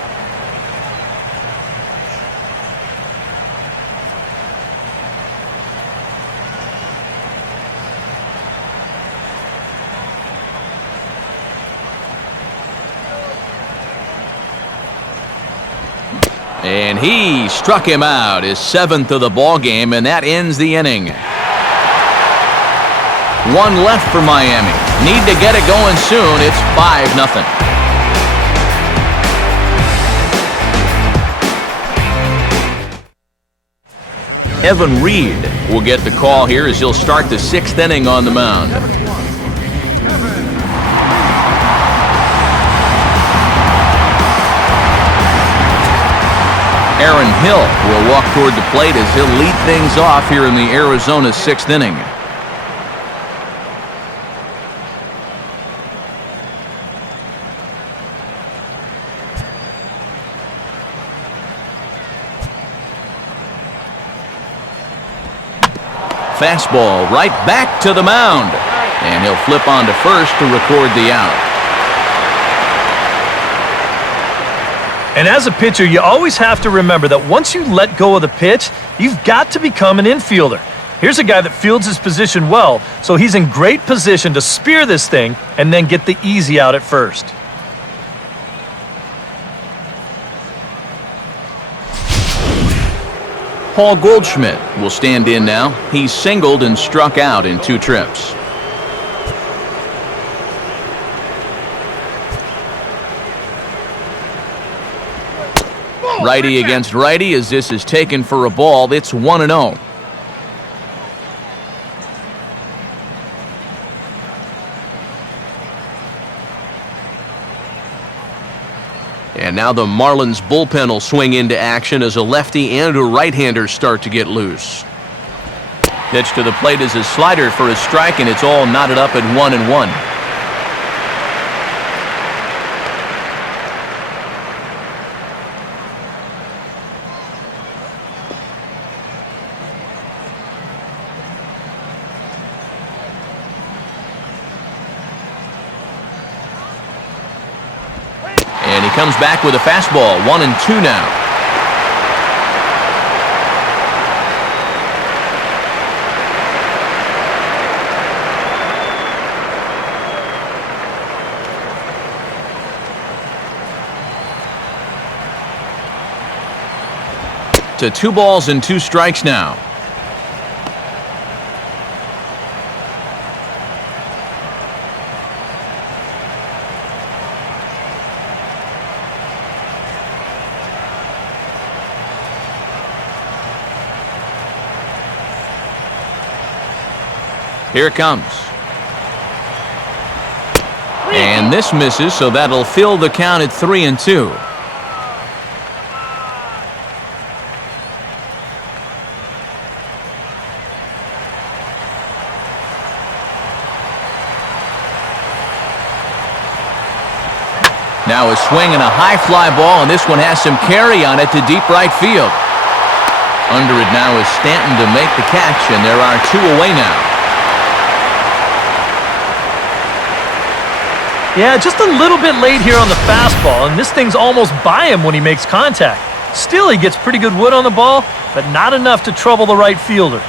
And he struck him out, his 7th of the ball game, and that ends the inning. 1 left for Miami. Need to get it going soon. It's 5-0. Evan Reed will get the call here as he'll start the 6th inning on the mound. Aaron Hill will walk toward the plate as he'll lead things off here in the Arizona 6th inning. Fastball right back to the mound, and he'll flip on to first to record the out. And as a pitcher, you always have to remember that once you let go of the pitch, you've got to become an infielder. Here's a guy that fields his position well, so he's in great position to spear this thing and then get the easy out at first. Paul Goldschmidt will stand in now. He's singled and struck out in 2 trips. Righty against righty as this is taken for a ball. It's 1-0. And now the Marlins bullpen will swing into action as a lefty and a right-hander start to get loose. Pitch to the plate is a slider for a strike, and it's all knotted up at 1-1. And he comes back with a fastball, 1-2 now. To 2 balls and 2 strikes now. Here it comes. And this misses, so that'll fill the count at 3-2. Now a swing and a high fly ball, and this one has some carry on it to deep right field. Under it now is Stanton to make the catch, and there are 2 away now. Yeah, just a little bit late here on the fastball, and this thing's almost by him when he makes contact. Still, he gets pretty good wood on the ball, but not enough to trouble the right fielder.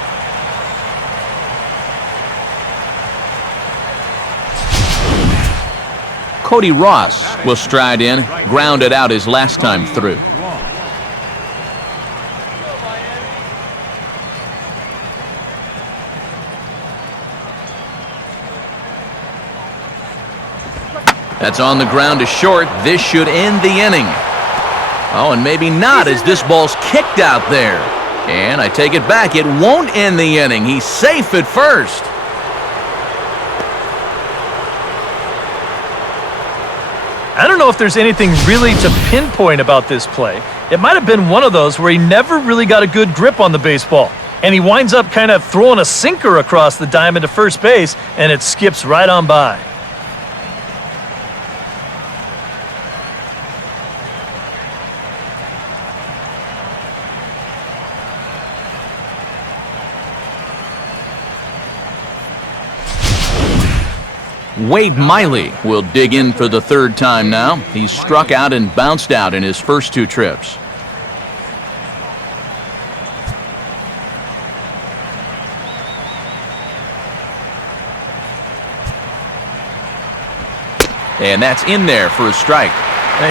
Cody Ross will stride in, grounded out his last time through. That's on the ground to short. This should end the inning. Oh, and maybe not, as this ball's kicked out there. And I take it back. It won't end the inning. He's safe at first. I don't know if there's anything really to pinpoint about this play. It might have been one of those where he never really got a good grip on the baseball, and he winds up kind of throwing a sinker across the diamond to first base, and it skips right on by. Wade Miley will dig in for the 3rd time now. He's struck out and bounced out in his first 2 trips. And that's in there for a strike.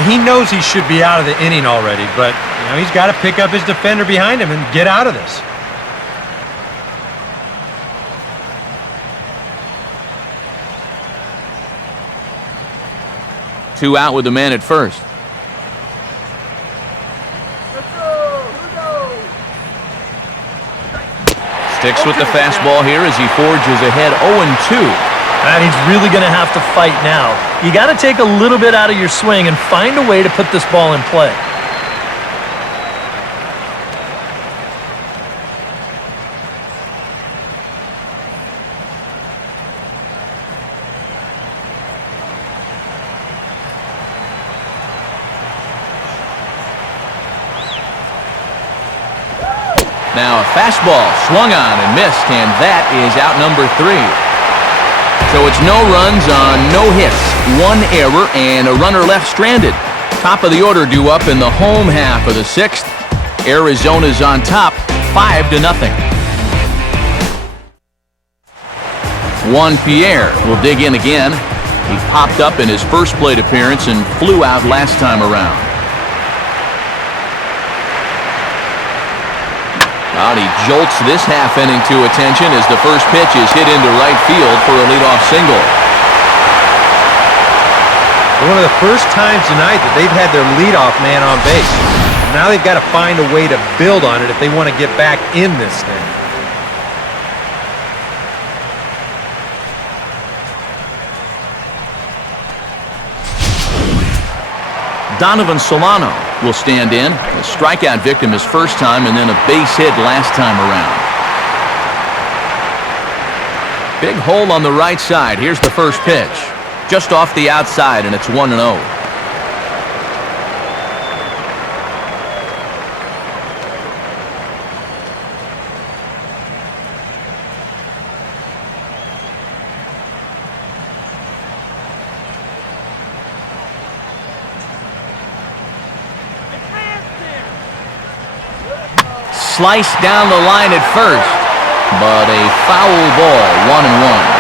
He knows he should be out of the inning already, but he's got to pick up his defender behind him and get out of this. Two out with the man at first. Sticks with the fastball here as he forges ahead 0-2. And he's really going to have to fight now. You got to take a little bit out of your swing and find a way to put this ball in play. Now a fastball swung on and missed, and that is out number 3. So it's no runs on no hits, 1 error, and a runner left stranded. Top of the order due up in the home half of the 6th. Arizona's on top, 5-0. Juan Pierre will dig in again. He popped up in his first plate appearance and flew out last time around. Well, he jolts this half inning to attention as the first pitch is hit into right field for a leadoff single. One of the first times tonight that they've had their leadoff man on base. Now they've got to find a way to build on it if they want to get back in this thing. Donovan Solano will stand in. A strikeout victim his first time and then a base hit last time around. Big hole on the right side. Here's the first pitch. Just off the outside, and it's 1-0. Sliced down the line at first, but a foul ball, 1-1.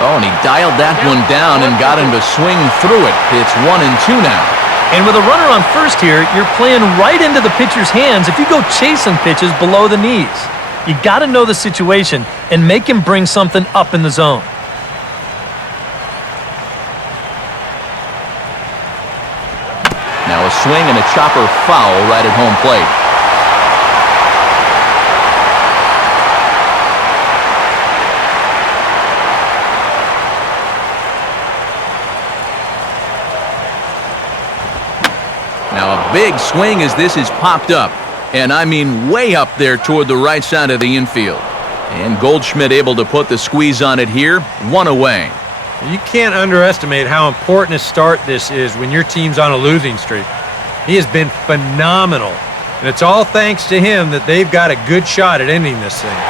Oh, and he dialed that one down and got him to swing through it. It's 1-2 now. And with a runner on first here, you're playing right into the pitcher's hands if you go chasing pitches below the knees. You got to know the situation and make him bring something up in the zone. swing and a chopper foul right at home plate. Now a big swing as this is popped up, and I mean way up there toward the right side of the infield. And Goldschmidt able to put the squeeze on it here, one away. You can't underestimate how important a start this is when your team's on a losing streak. He has been phenomenal, and it's all thanks to him that they've got a good shot at ending this thing.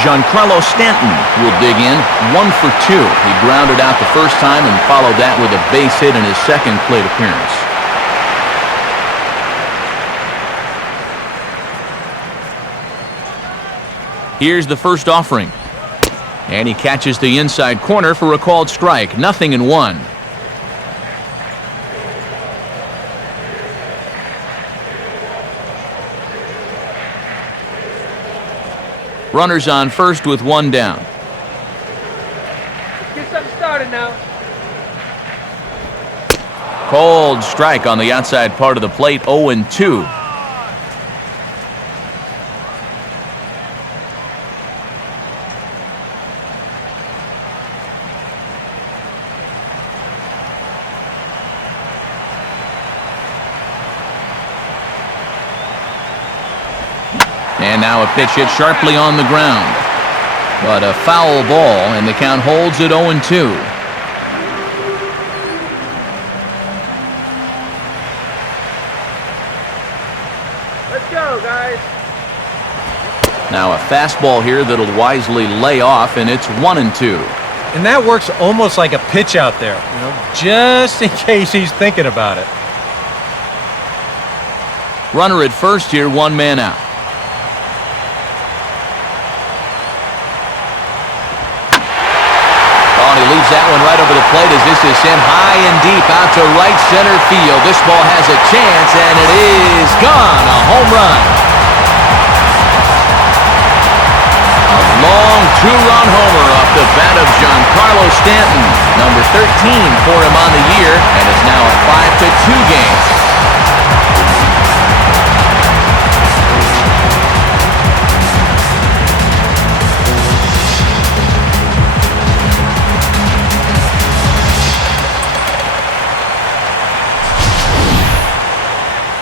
Giancarlo Stanton will dig in, 1 for 2. He grounded out the first time and followed that with a base hit in his second plate appearance. Here's the first offering. And he catches the inside corner for a called strike. 0-1. Runners on first with 1 down. Get something started now. Called strike on the outside part of the plate. 0-2. And now a pitch hit sharply on the ground. But a foul ball, and the count holds at 0-2. Let's go, guys. Now a fastball here that'll wisely lay off, and it's 1-2. And that works almost like a pitch out there, just in case he's thinking about it. Runner at first here, 1 man out. He leaves that one right over the plate as this is sent high and deep out to right center field. This ball has a chance, and it is gone. A home run. A long 2-run homer off the bat of Giancarlo Stanton. Number 13 for him on the year, and it's now a 5-2 game.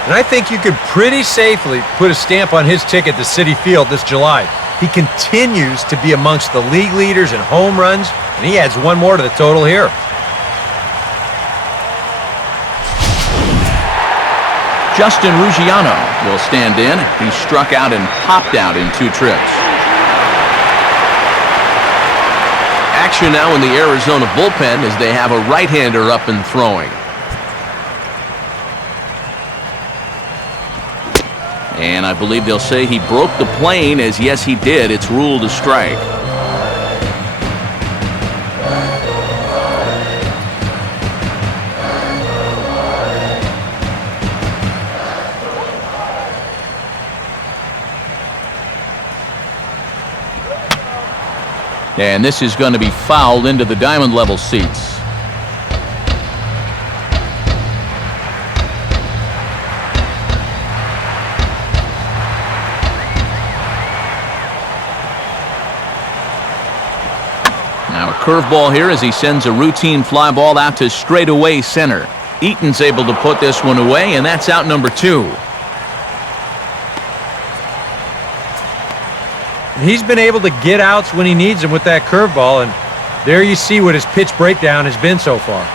And I think you could pretty safely put a stamp on his ticket to Citi Field this July. He continues to be amongst the league leaders in home runs, and he adds 1 more to the total here. Justin Ruggiano will stand in. He struck out and popped out in 2 trips. Action now in the Arizona bullpen as they have a right-hander up and throwing. And I believe they'll say he broke the plane, as yes he did. It's ruled a strike. And this is going to be fouled into the diamond level seats. Now a curveball here as he sends a routine fly ball out to straightaway center. Eaton's able to put this one away, and that's out number 2. He's been able to get outs when he needs them with that curveball, and there you see what his pitch breakdown has been so far.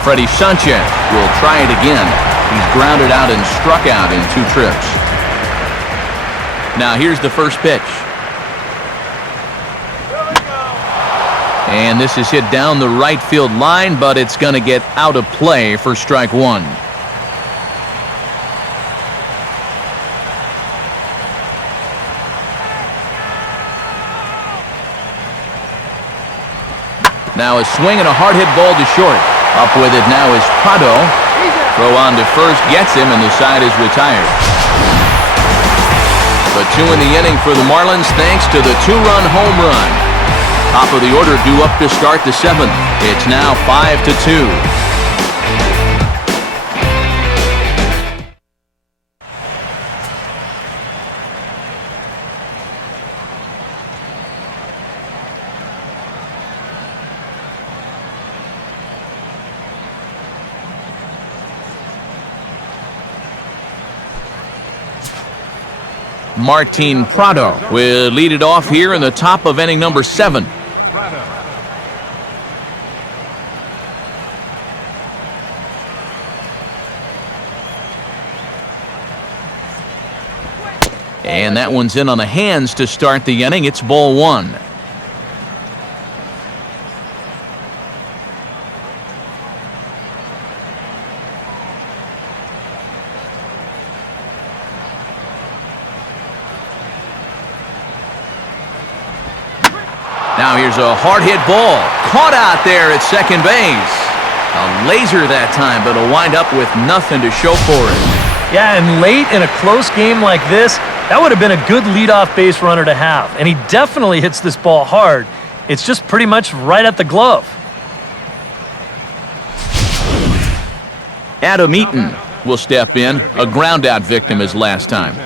Freddie Sanchez will try it again. He's grounded out and struck out in 2 trips. Now here's the first pitch. And this is hit down the right field line, but it's going to get out of play for strike 1. Now a swing and a hard hit ball to short. Up with it now is Prado. Throw on to first gets him, and the side is retired. But 2 in the inning for the Marlins thanks to the 2-run home run. Top of the order due up to start the 7th. It's now 5-2. Martin Prado will lead it off here in the top of inning number 7. And that one's in on the hands to start the inning. It's ball 1. Now here's a hard-hit ball. Caught out there at second base. A laser that time, but it'll wind up with nothing to show for it. Yeah, and late in a close game like this, that would have been a good leadoff base runner to have. And he definitely hits this ball hard. It's just pretty much right at the glove. Adam Eaton will step in. A ground-out victim as last time.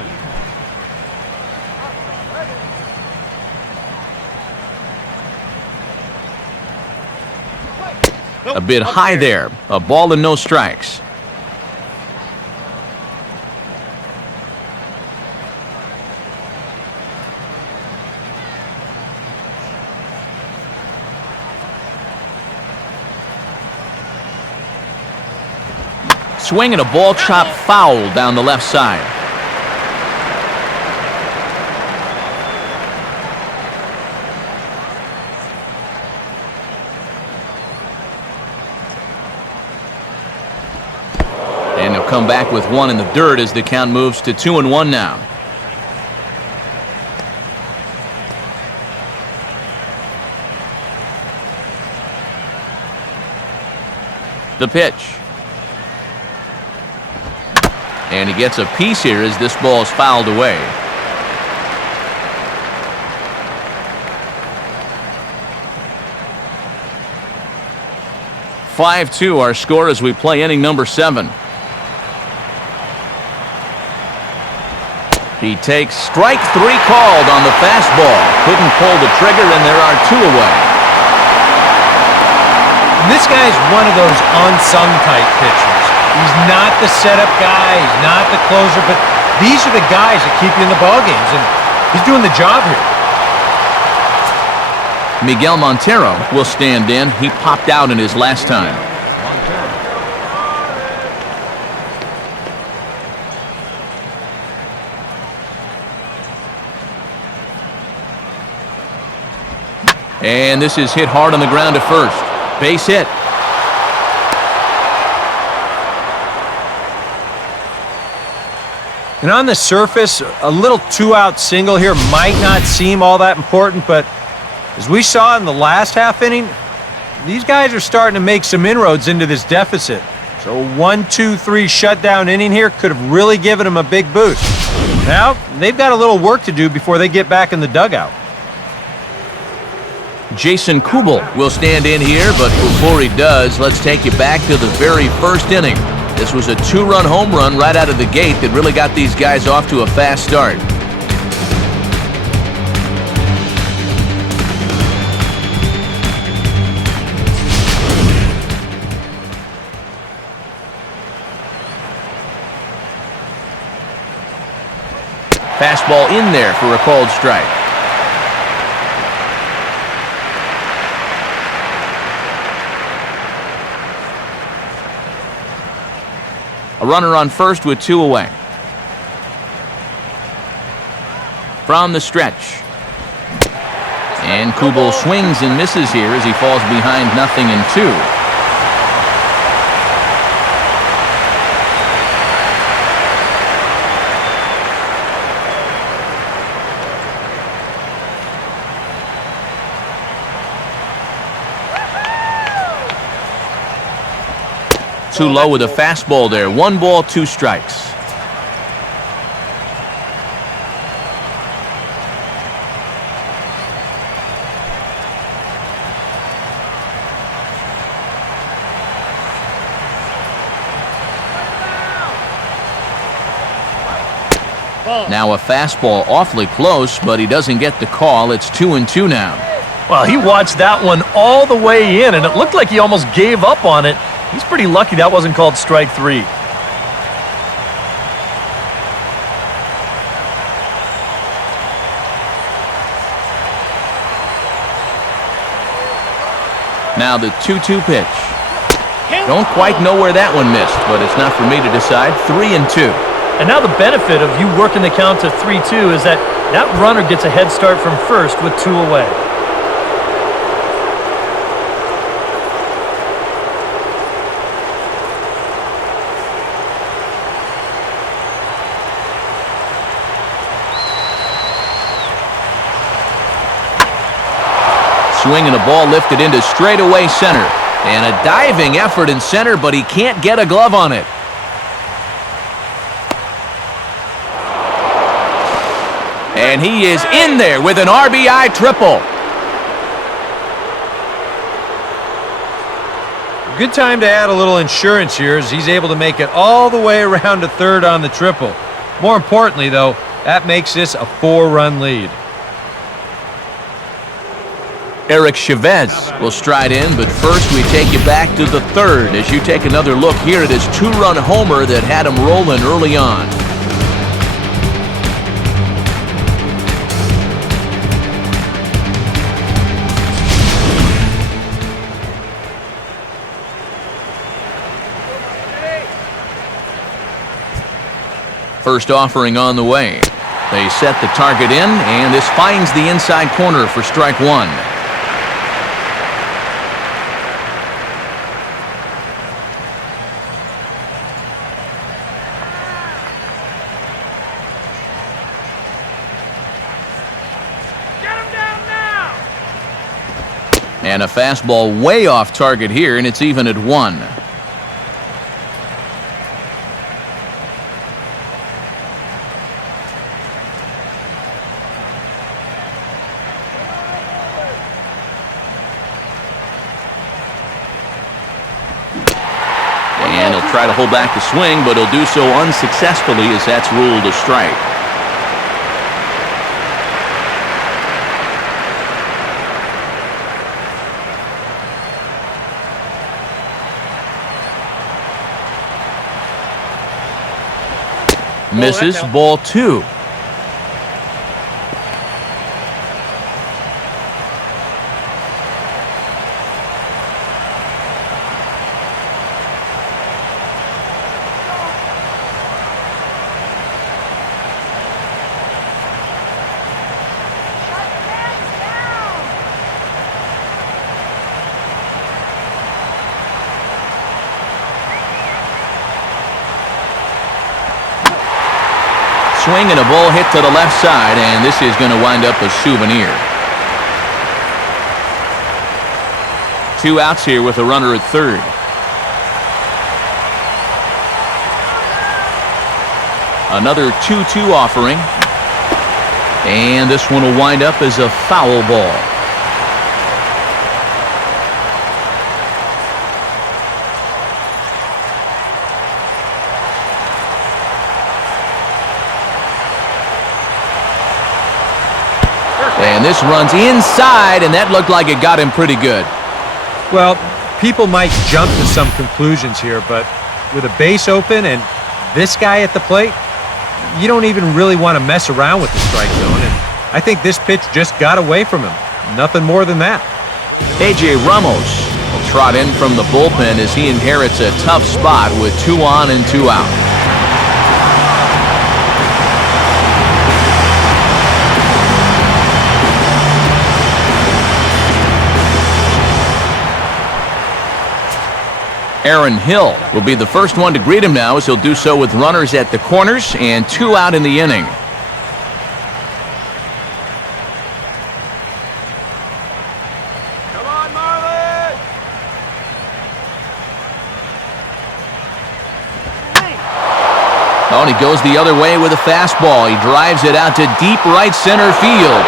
A bit high there. A ball and no strikes. Swinging a ball chopped foul down the left side. And he'll come back with one in the dirt as the count moves to 2-1 now. The pitch. And he gets a piece here as this ball is fouled away. (5-2) our score as we play inning number 7. He takes strike 3 called on the fastball. Couldn't pull the trigger, and there are 2 away. And this guy's one of those unsung type pitchers. He's not the setup guy, he's not the closer, but these are the guys that keep you in the ball games, and he's doing the job here. Miguel Montero will stand in. He popped out in his last time. And this is hit hard on the ground to first. Base hit. And on the surface, a little 2-out single here might not seem all that important, but as we saw in the last half inning, these guys are starting to make some inroads into this deficit. So 1-2-3 shutdown inning here could have really given them a big boost. Now, they've got a little work to do before they get back in the dugout. Jason Kubel will stand in here, but before he does, let's take you back to the very first inning. This was a 2-run home run right out of the gate that really got these guys off to a fast start. Fastball in there for a called strike. A runner on first with 2 away. From the stretch. And Kubel swings and misses here as he falls behind 0-2. Too low with a fastball there. 1 ball, 2 strikes. Now a fastball awfully close, but he doesn't get the call. It's 2-2 now. Well, he watched that one all the way in, and it looked like he almost gave up on it. He's pretty lucky that wasn't called strike 3. Now the 2-2 pitch. Don't quite know where that one missed, but it's not for me to decide. 3-2. And now the benefit of you working the count to 3-2 is that runner gets a head start from first with 2 away. Swing and a ball lifted into straightaway center. And a diving effort in center, but he can't get a glove on it. And he is in there with an RBI triple. Good time to add a little insurance here as he's able to make it all the way around to third on the triple. More importantly, though, that makes this a 4-run lead. Eric Chavez will stride in, but first we take you back to the third as you take another look here at his 2-run homer that had him rolling early on. First offering on the way. They set the target in, and this finds the inside corner for strike 1. And a fastball way off target here, and it's even at 1. And he'll try to hold back the swing, but he'll do so unsuccessfully as that's ruled a strike. Misses, ball 2. Swing and a ball hit to the left side, and this is going to wind up a souvenir. 2 outs here with a runner at third. Another 2-2 offering, and this one will wind up as a foul ball. And this runs inside, and that looked like it got him pretty good. Well, people might jump to some conclusions here, but with a base open and this guy at the plate, you don't even really want to mess around with the strike zone. And I think this pitch just got away from him. Nothing more than that. A.J. Ramos will trot in from the bullpen as he inherits a tough spot with 2 on and 2 out. Aaron Hill will be the first one to greet him now, as he'll do so with runners at the corners and 2 out in the inning. Come on, Marlins! Oh, and he goes the other way with a fastball. He drives it out to deep right center field.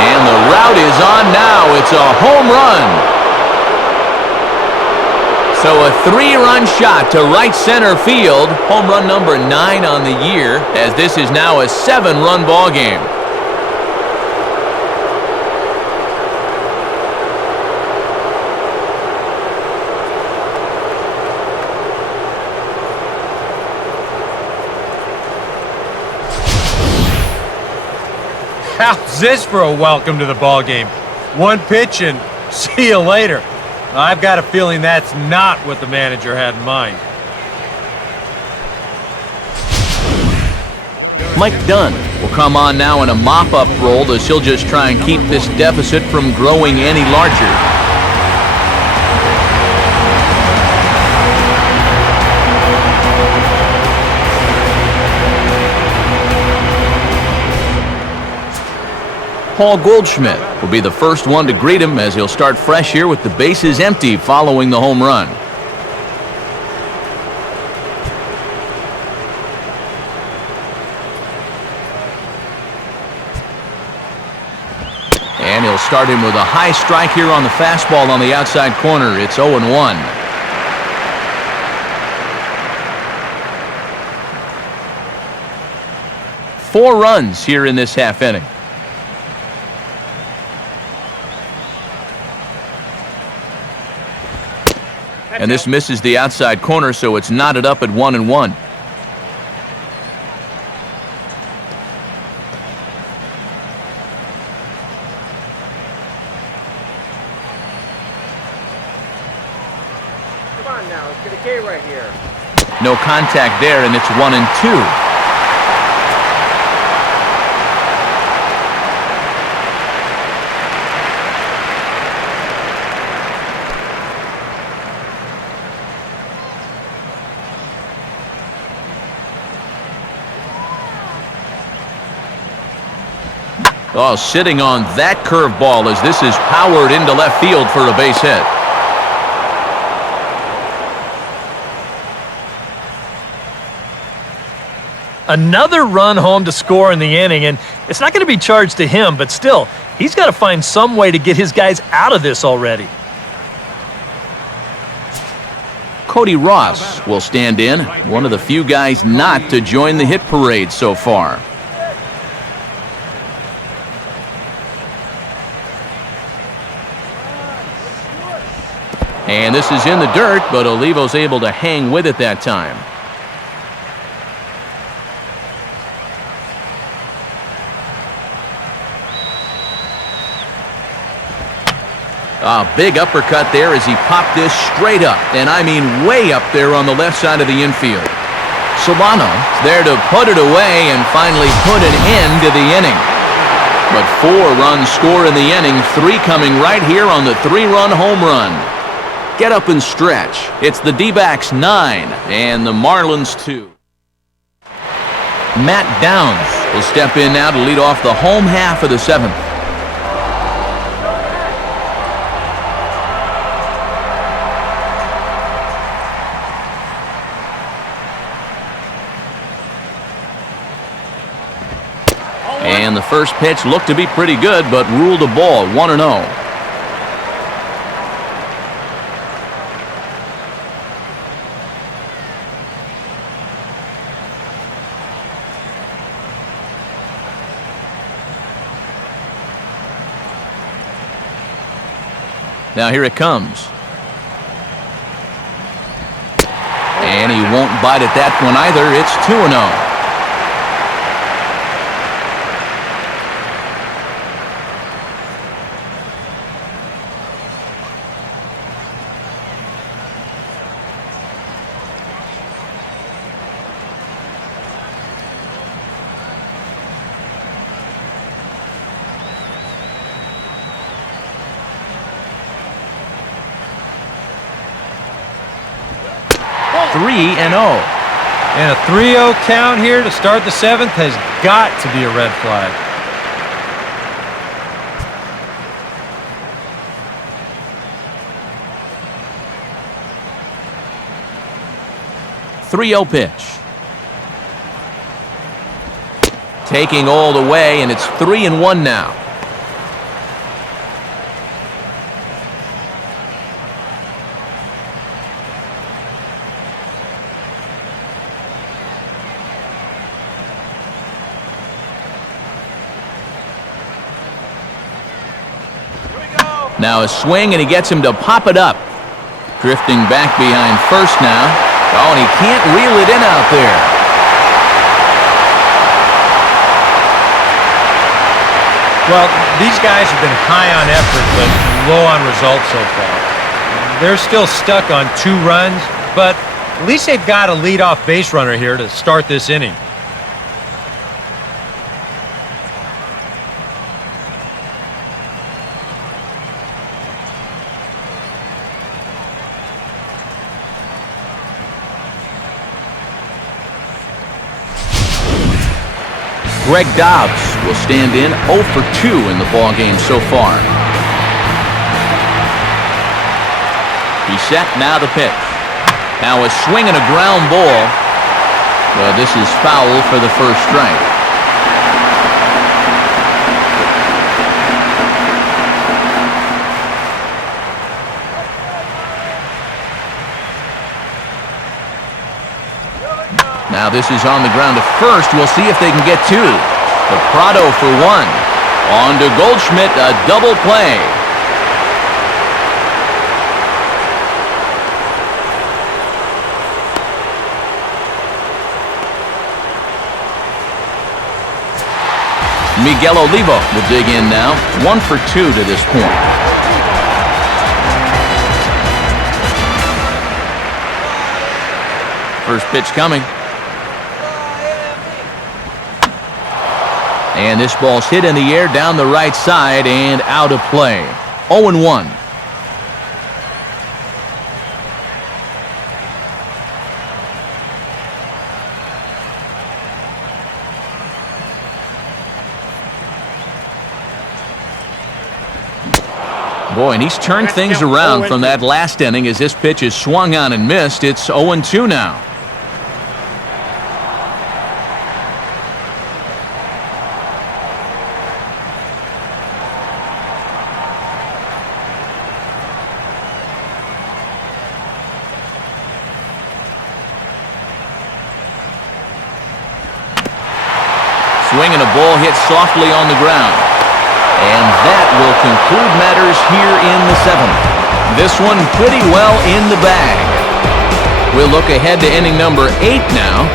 And the route is on now. It's a home run. So a 3-run shot to right center field, home run number 9 on the year, as this is now a 7-run ball game. How's this for a welcome to the ball game? One pitch and see you later. I've got a feeling that's not what the manager had in mind. Mike Dunn will come on now in a mop-up role as he'll just try and keep this deficit from growing any larger. Paul Goldschmidt will be the first one to greet him as he'll start fresh here with the bases empty following the home run. And he'll start him with a high strike here on the fastball on the outside corner. It's 0-1. Four runs here in this half inning. And this misses the outside corner, so it's knotted up at 1-1. Come on now, let's get a K right here. No contact there, and it's 1-2. Oh, sitting on that curveball as this is powered into left field for a base hit. Another run home to score in the inning, and it's not going to be charged to him, but still, he's got to find some way to get his guys out of this already. Cody Ross will stand in, one of the few guys not to join the hit parade so far. And this is in the dirt, but Olivo's able to hang with it that time. A big uppercut there as he popped this straight up, and I mean way up there on the left side of the infield. Solano there to put it away and finally put an end to the inning. But 4 runs score in the inning, 3 coming right here on the 3-run home run. Get up and stretch. It's the D-backs 9 and the Marlins 2. Matt Downs will step in now to lead off the home half of the 7th. And the first pitch looked to be pretty good, but ruled a ball, 1-0. Now here it comes. And he won't bite at that one either. It's 2-0. And a 3-0 count here to start the 7th has got to be a red flag. .30 pitch. Taking all the way, and it's 3-1 now. Now a swing, and he gets him to pop it up. Drifting back behind first now. Oh, and he can't reel it in out there. Well, these guys have been high on effort, but low on results so far. They're still stuck on 2 runs, but at least they've got a leadoff base runner here to start this inning. Greg Dobbs will stand in 0 for 2 in the ballgame so far. He's set, now the pitch. Now a swing and a ground ball. Well, this is foul for the first strike. Now this is on the ground to first. We'll see if they can get 2. The Prado for 1. On to Goldschmidt, a double play. Miguel Oliva will dig in now. 1 for 2 to this point. First pitch coming. And this ball's hit in the air down the right side and out of play. 0-1. Boy, and he's turned things around from that last inning as this pitch is swung on and missed. It's 0-2 now. Swing and a ball hit softly on the ground. And that will conclude matters here in the 7th. This one pretty well in the bag. We'll look ahead to inning number 8 now.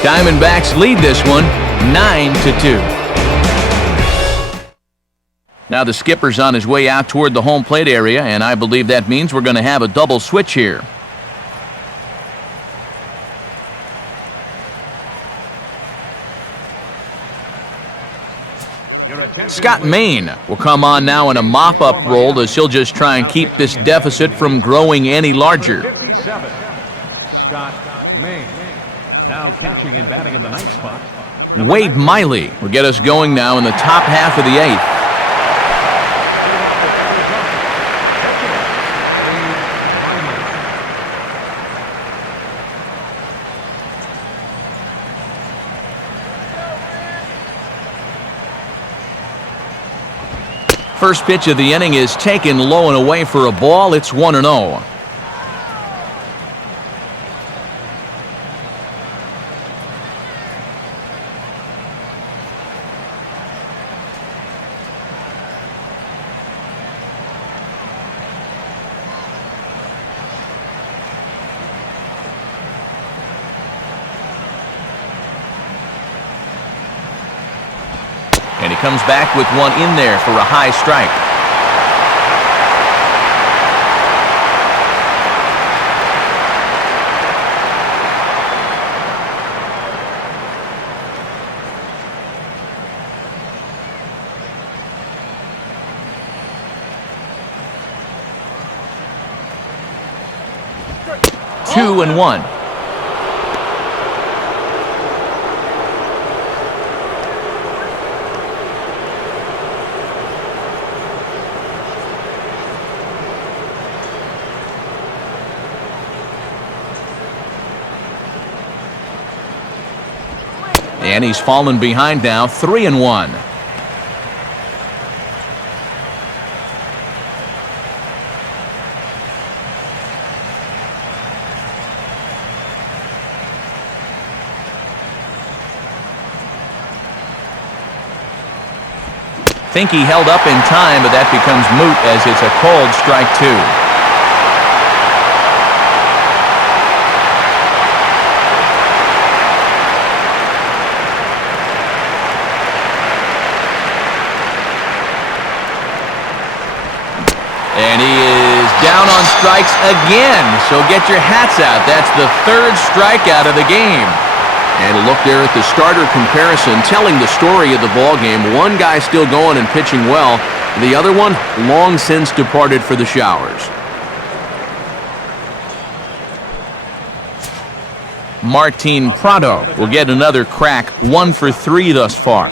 Diamondbacks lead this one 9-2. Now the skipper's on his way out toward the home plate area, and I believe that means we're going to have a double switch here. Scott Main will come on now in a mop-up role as he'll just try and keep this deficit from growing any larger. 57, Scott Main. Now catching and batting in the 9th spot. Wade Miley will get us going now in the top half of the 8th. First pitch of the inning is taken low and away for a ball. It's 1-0. And he comes back with one in there for a high strike. Two and one. And he's fallen behind now, 3-1. Think he held up in time, but that becomes moot as it's a called strike 2. And he is down on strikes again, so get your hats out. That's the 3rd strikeout of the game. And a look there at the starter comparison, telling the story of the ballgame. One guy still going and pitching well. The other one long since departed for the showers. Martin Prado will get another crack, 1 for 3 thus far.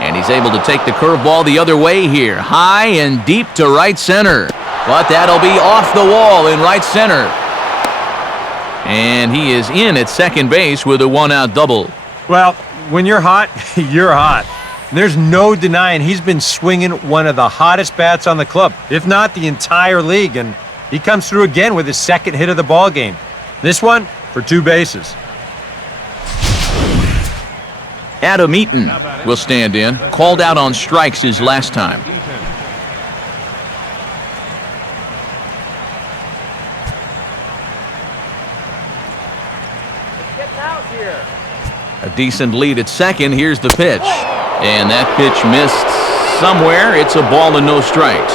And he's able to take the curveball the other way here. High and deep to right center. But that'll be off the wall in right center. And he is in at second base with a 1-out double. Well, when you're hot, you're hot. There's no denying he's been swinging one of the hottest bats on the club, if not the entire league, and he comes through again with his 2nd hit of the ball game. This one for 2 bases. Adam Eaton will stand in. Called out on strikes his last time. A decent lead at second. Here's the pitch. And that pitch missed somewhere. It's a ball and no strikes.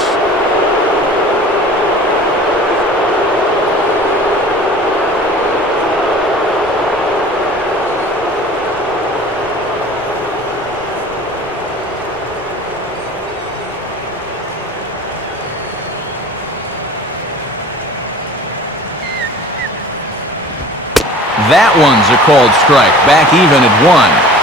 That one's a called strike. Back even at 1.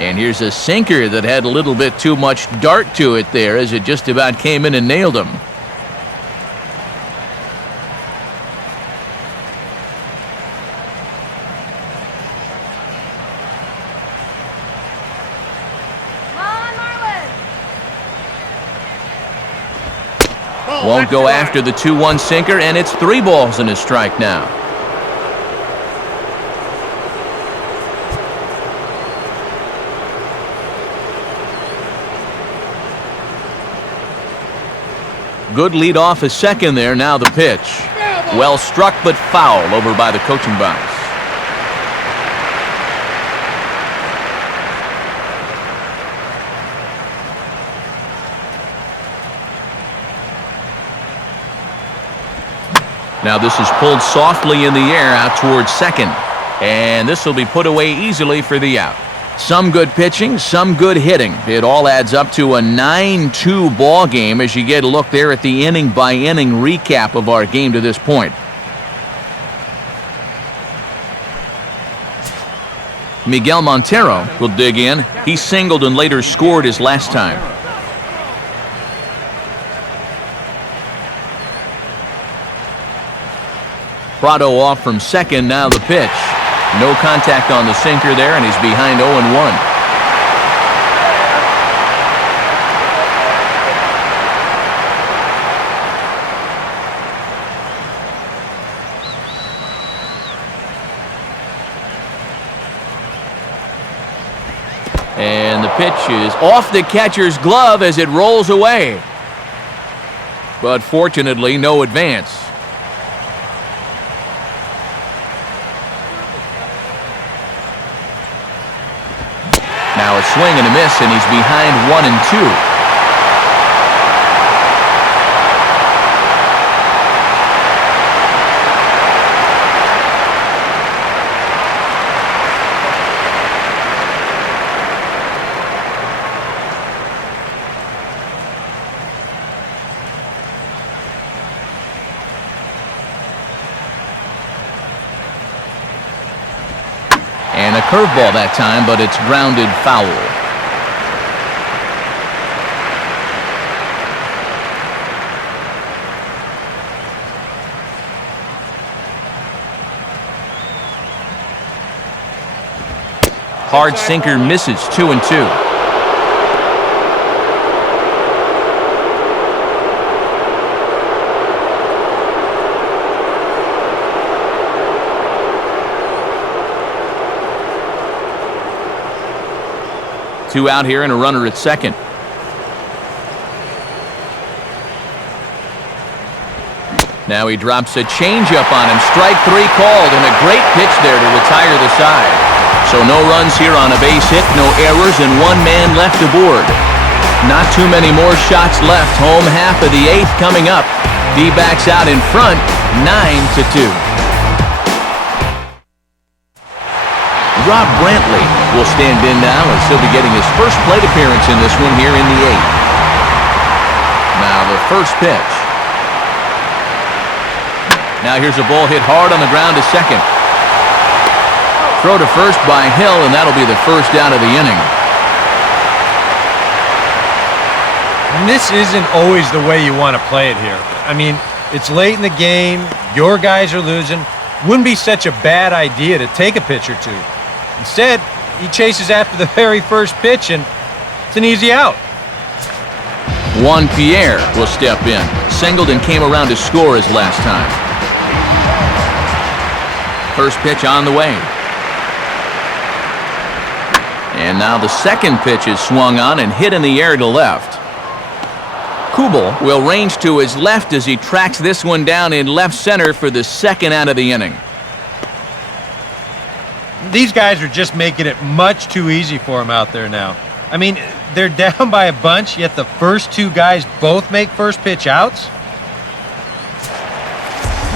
And here's a sinker that had a little bit too much dart to it there as it just about came in and nailed him. Won't go after the 2-1 sinker, and it's 3 balls and a strike now. Good lead off a second there. Now the pitch. Well struck but foul over by the coaching box. Now this is pulled softly in the air out towards second. And this will be put away easily for the out. Some good pitching, some good hitting. It all adds up to a 9-2 ball game as you get a look there at the inning-by-inning recap of our game to this point. Miguel Montero will dig in. He singled and later scored his last time. Prado off from second. Now the pitch. No contact on the sinker there, and he's behind 0-1. And the pitch is off the catcher's glove as it rolls away. But fortunately, no advance. Now a swing and a miss, and he's behind 1-2. And a curveball that time, but it's grounded foul. Hard sinker misses, 2-2. Two out here and a runner at second. Now he drops a changeup on him. Strike three called, and a great pitch there to retire the side. So no runs here on a base hit, no errors, and one man left aboard. Not too many more shots left. Home half of the eighth coming up. D-backs out in front, 9-2. Rob Brantley will stand in now as he'll be getting his first plate appearance in this one here in the eighth. Now the first pitch. Now here's a ball hit hard on the ground to second. Throw to first by Hill, and that'll be the first out of the inning. And this isn't always the way you want to play it here. I mean, it's late in the game. Your guys are losing. Wouldn't be such a bad idea to take a pitch or two. Instead, he chases after the very first pitch, and it's an easy out. Juan Pierre will step in. Singled and came around to score his last time. First pitch on the way. And now the second pitch is swung on and hit in the air to left. Kubel will range to his left as he tracks this one down in left center for the second out of the inning. These guys are just making it much too easy for him out there now. I mean, they're down by a bunch, yet the first two guys both make first pitch outs.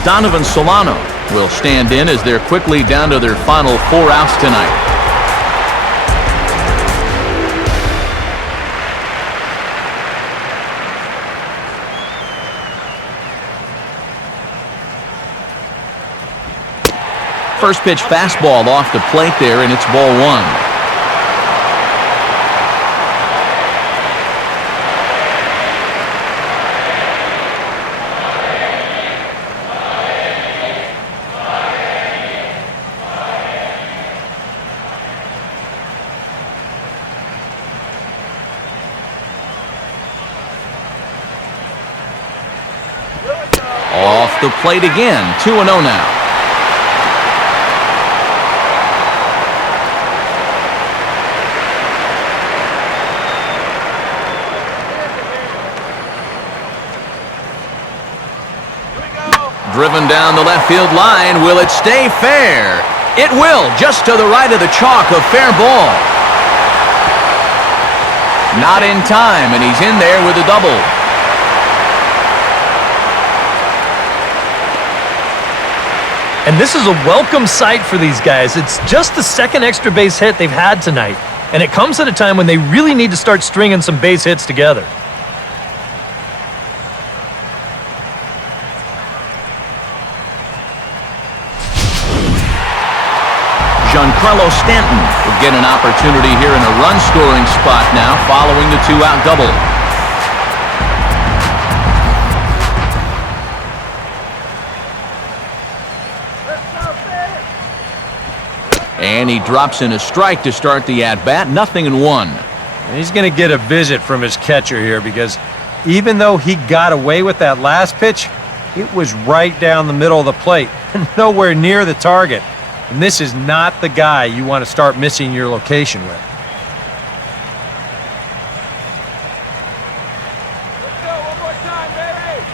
Donovan Solano will stand in as they're quickly down to their final 4 outs tonight. First pitch fastball off the plate there, and it's ball one. Off the plate again, 2-0 now. Driven down the left field line. Will it stay fair? It will, just to the right of the chalk, a fair ball. Not in time, and he's in there with a double. And this is a welcome sight for these guys. It's just the second extra base hit they've had tonight, and it comes at a time when they really need to start stringing some base hits together. Giancarlo Stanton will get an opportunity here in a run-scoring spot now following the 2-out double. And he drops in a strike to start the at-bat. 0-1. And he's going to get a visit from his catcher here because even though he got away with that last pitch, it was right down the middle of the plate and nowhere near the target. And this is not the guy you want to start missing your location with. Let's go, one more time, baby!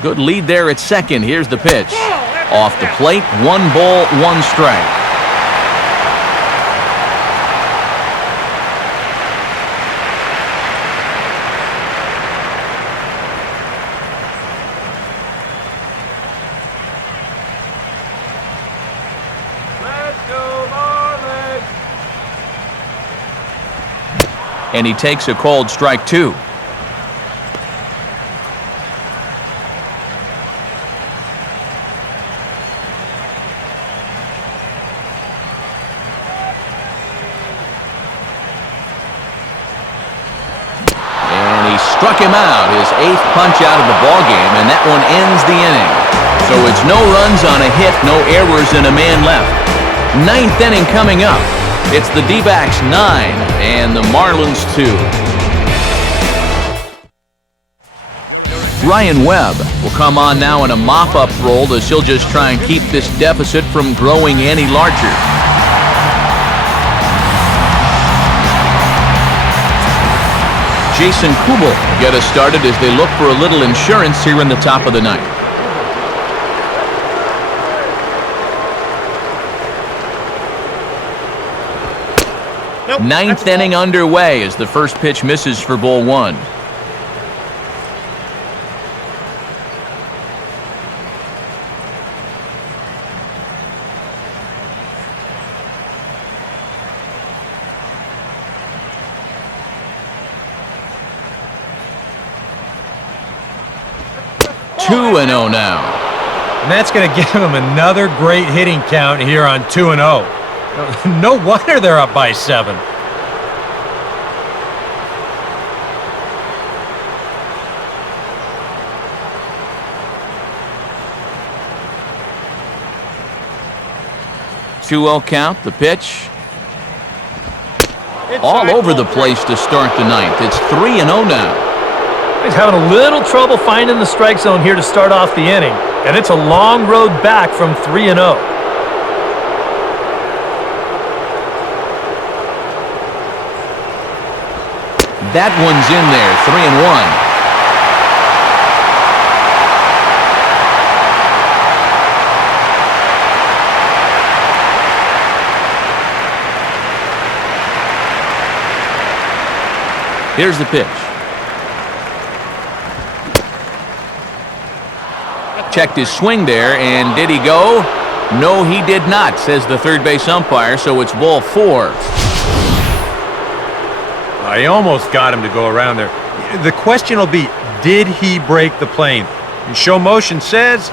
Good lead there at second. Here's the pitch. Off the plate, 1 ball, 1 strike. Let's go, Marlins! And he takes a called strike 2. struck him out, his 8th punch out of the ballgame, and that one ends the inning. So it's no runs on a hit, no errors, and a man left. 9th inning coming up. It's the D-backs 9 and the Marlins 2. Ryan Webb will come on now in a mop-up role as he'll just try and keep this deficit from growing any larger. Jason Kubel will get us started as they look for a little insurance here in the top of the ninth. Nope, 9th inning underway as the first pitch misses for ball 1. Two and 0 now. And that's going to give him another great hitting count here on 2-0. No wonder they're up by 7. Two-0 count, the pitch. All over the place to start the ninth. It's 3-0 now. He's having a little trouble finding the strike zone here to start off the inning, and it's a long road back from 3-0. That one's in there, 3-1. Here's the pitch. Checked his swing there, and did he go? No, he did not, says the third base umpire, so it's ball 4. I almost got him to go around there. The question will be, did he break the plane? Show motion says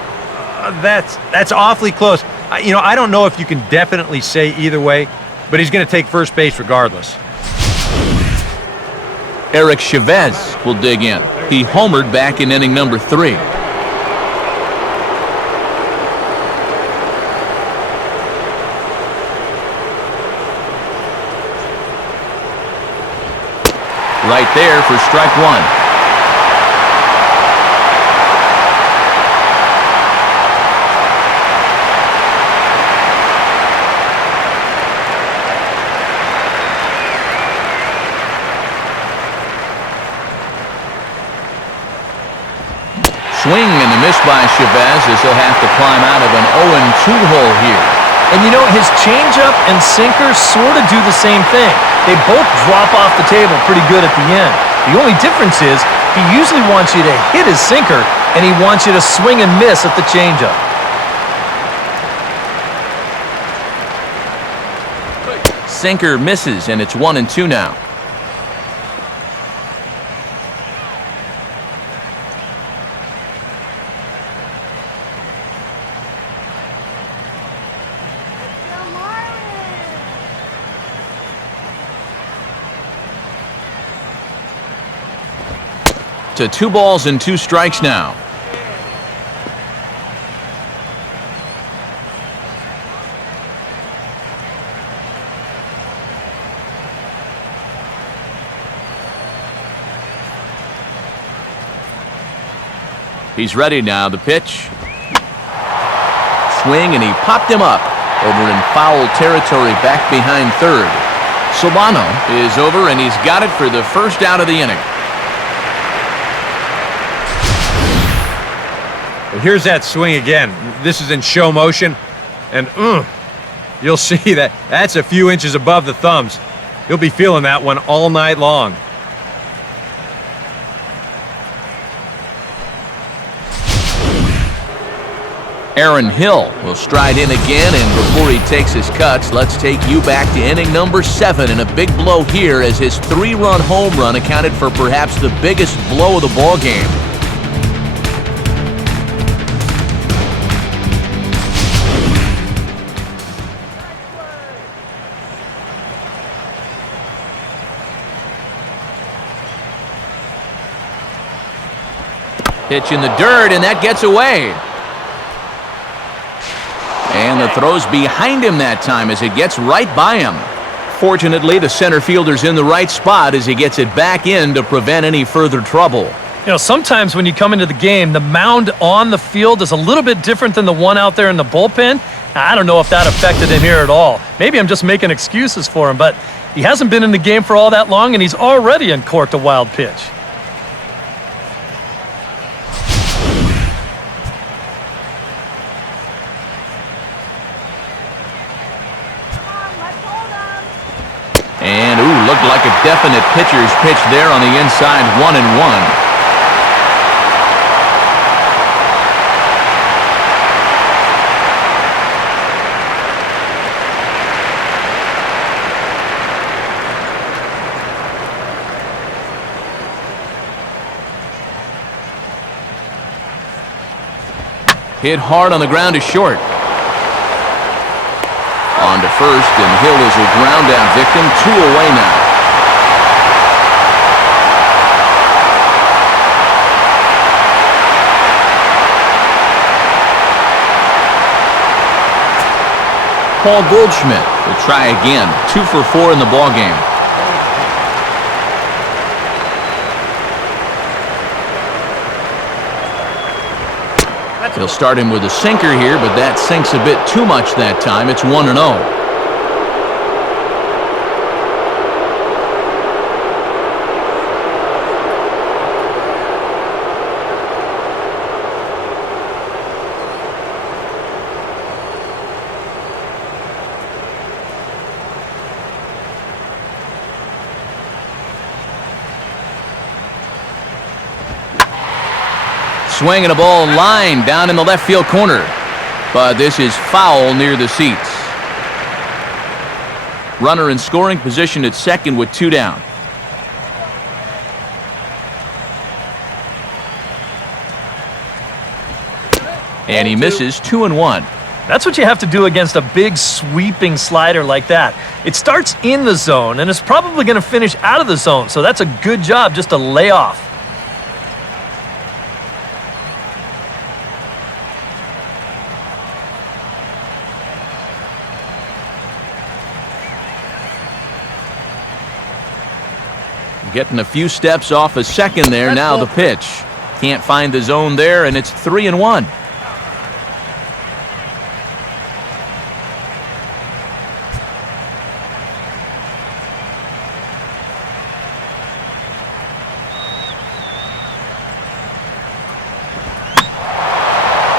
that's awfully close. I don't know if you can definitely say either way, but he's going to take first base regardless. Eric Chavez will dig in. He homered back in inning number 3. Right there for strike 1. Swing and a miss by Chavez as he'll have to climb out of an 0-2 hole here. And his changeup and sinker sort of do the same thing. They both drop off the table pretty good at the end. The only difference is he usually wants you to hit his sinker, and he wants you to swing and miss at the changeup. Sinker misses, and it's 1-2 now. To 2 balls and 2 strikes now. He's ready now. The pitch. Swing, and he popped him up over in foul territory back behind third. Solano is over, and he's got it for the first out of the inning. Here's that swing again. This is in show motion, and you'll see that's a few inches above the thumbs. You'll be feeling that one all night long. Aaron Hill will stride in again, and before he takes his cuts, let's take you back to inning number 7, and a big blow here as his 3-run home run accounted for perhaps the biggest blow of the ball game. Pitch in the dirt, and that gets away. And the throw's behind him that time as it gets right by him. Fortunately, the center fielder's in the right spot as he gets it back in to prevent any further trouble. You know, sometimes when you come into the game, the mound on the field is a little bit different than the one out there in the bullpen. I don't know if that affected him here at all. Maybe I'm just making excuses for him, but he hasn't been in the game for all that long, and he's already uncorked a wild pitch. And, looked like a definite pitcher's pitch there on the inside, 1-1. Hit hard on the ground to short. On to first, and Hill is a ground out victim. 2 away now. Paul Goldschmidt will try again. 2 for 4 in the ballgame. He'll start him with a sinker here, but that sinks a bit too much that time. It's 1-0. Swinging a ball line down in the left field corner. But this is foul near the seats. Runner in scoring position at second with 2 down. And he misses 2-1. That's what you have to do against a big sweeping slider like that. It starts in the zone, and it's probably going to finish out of the zone, so that's a good job just to lay off. Getting a few steps off a second there. Now the pitch. Can't find the zone there, and it's 3-1.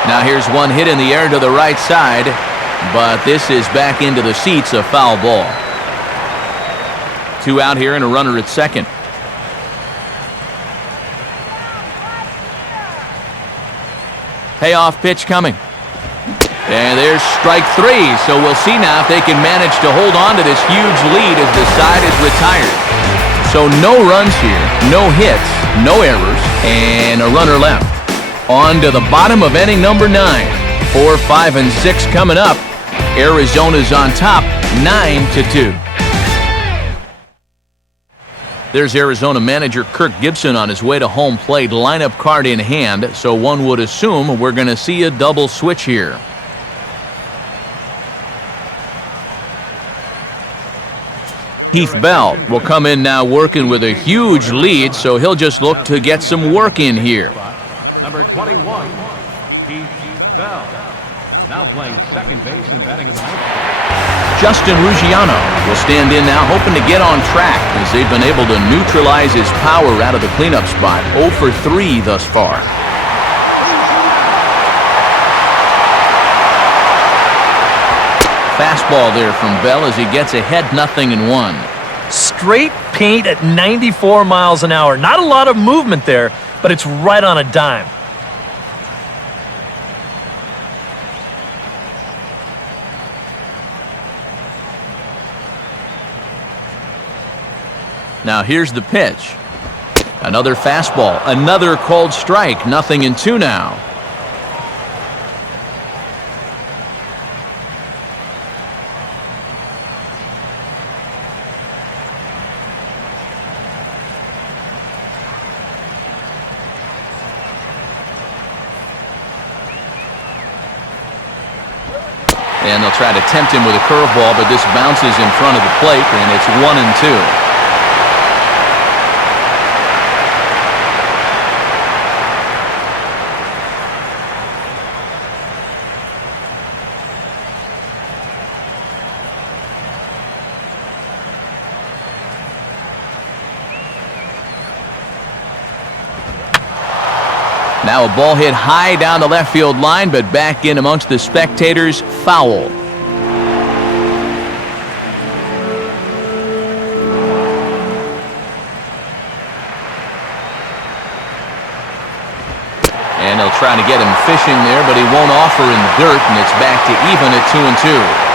Now here's one hit in the air to the right side, but this is back into the seats, a foul ball. 2 out here and a runner at second. Payoff pitch coming. And there's strike 3, so we'll see now if they can manage to hold on to this huge lead as the side is retired. So no runs here, no hits, no errors, and a runner left. On to the bottom of inning number 9. 4, 5, and 6 coming up. Arizona's on top, 9-2. There's Arizona manager Kirk Gibson on his way to home plate, lineup card in hand, so one would assume we're going to see a double switch here. Heath Bell will come in now working with a huge lead, so he'll just look to get some work in here. Number 21, Heath Bell. Now playing second base and batting in the ninth. Justin Ruggiano will stand in now, hoping to get on track as they've been able to neutralize his power out of the cleanup spot. 0 for 3 thus far. Fastball there from Bell as he gets ahead 0-1. Straight paint at 94 miles an hour. Not a lot of movement there, but it's right on a dime. Now here's the pitch. Another fastball, another called strike, 0-2 now. And they'll try to tempt him with a curveball, but this bounces in front of the plate, and it's 1-2. Now a ball hit high down the left field line, but back in amongst the spectators, foul. And they'll try to get him fishing there, but he won't offer in the dirt, and it's back to even at 2-2.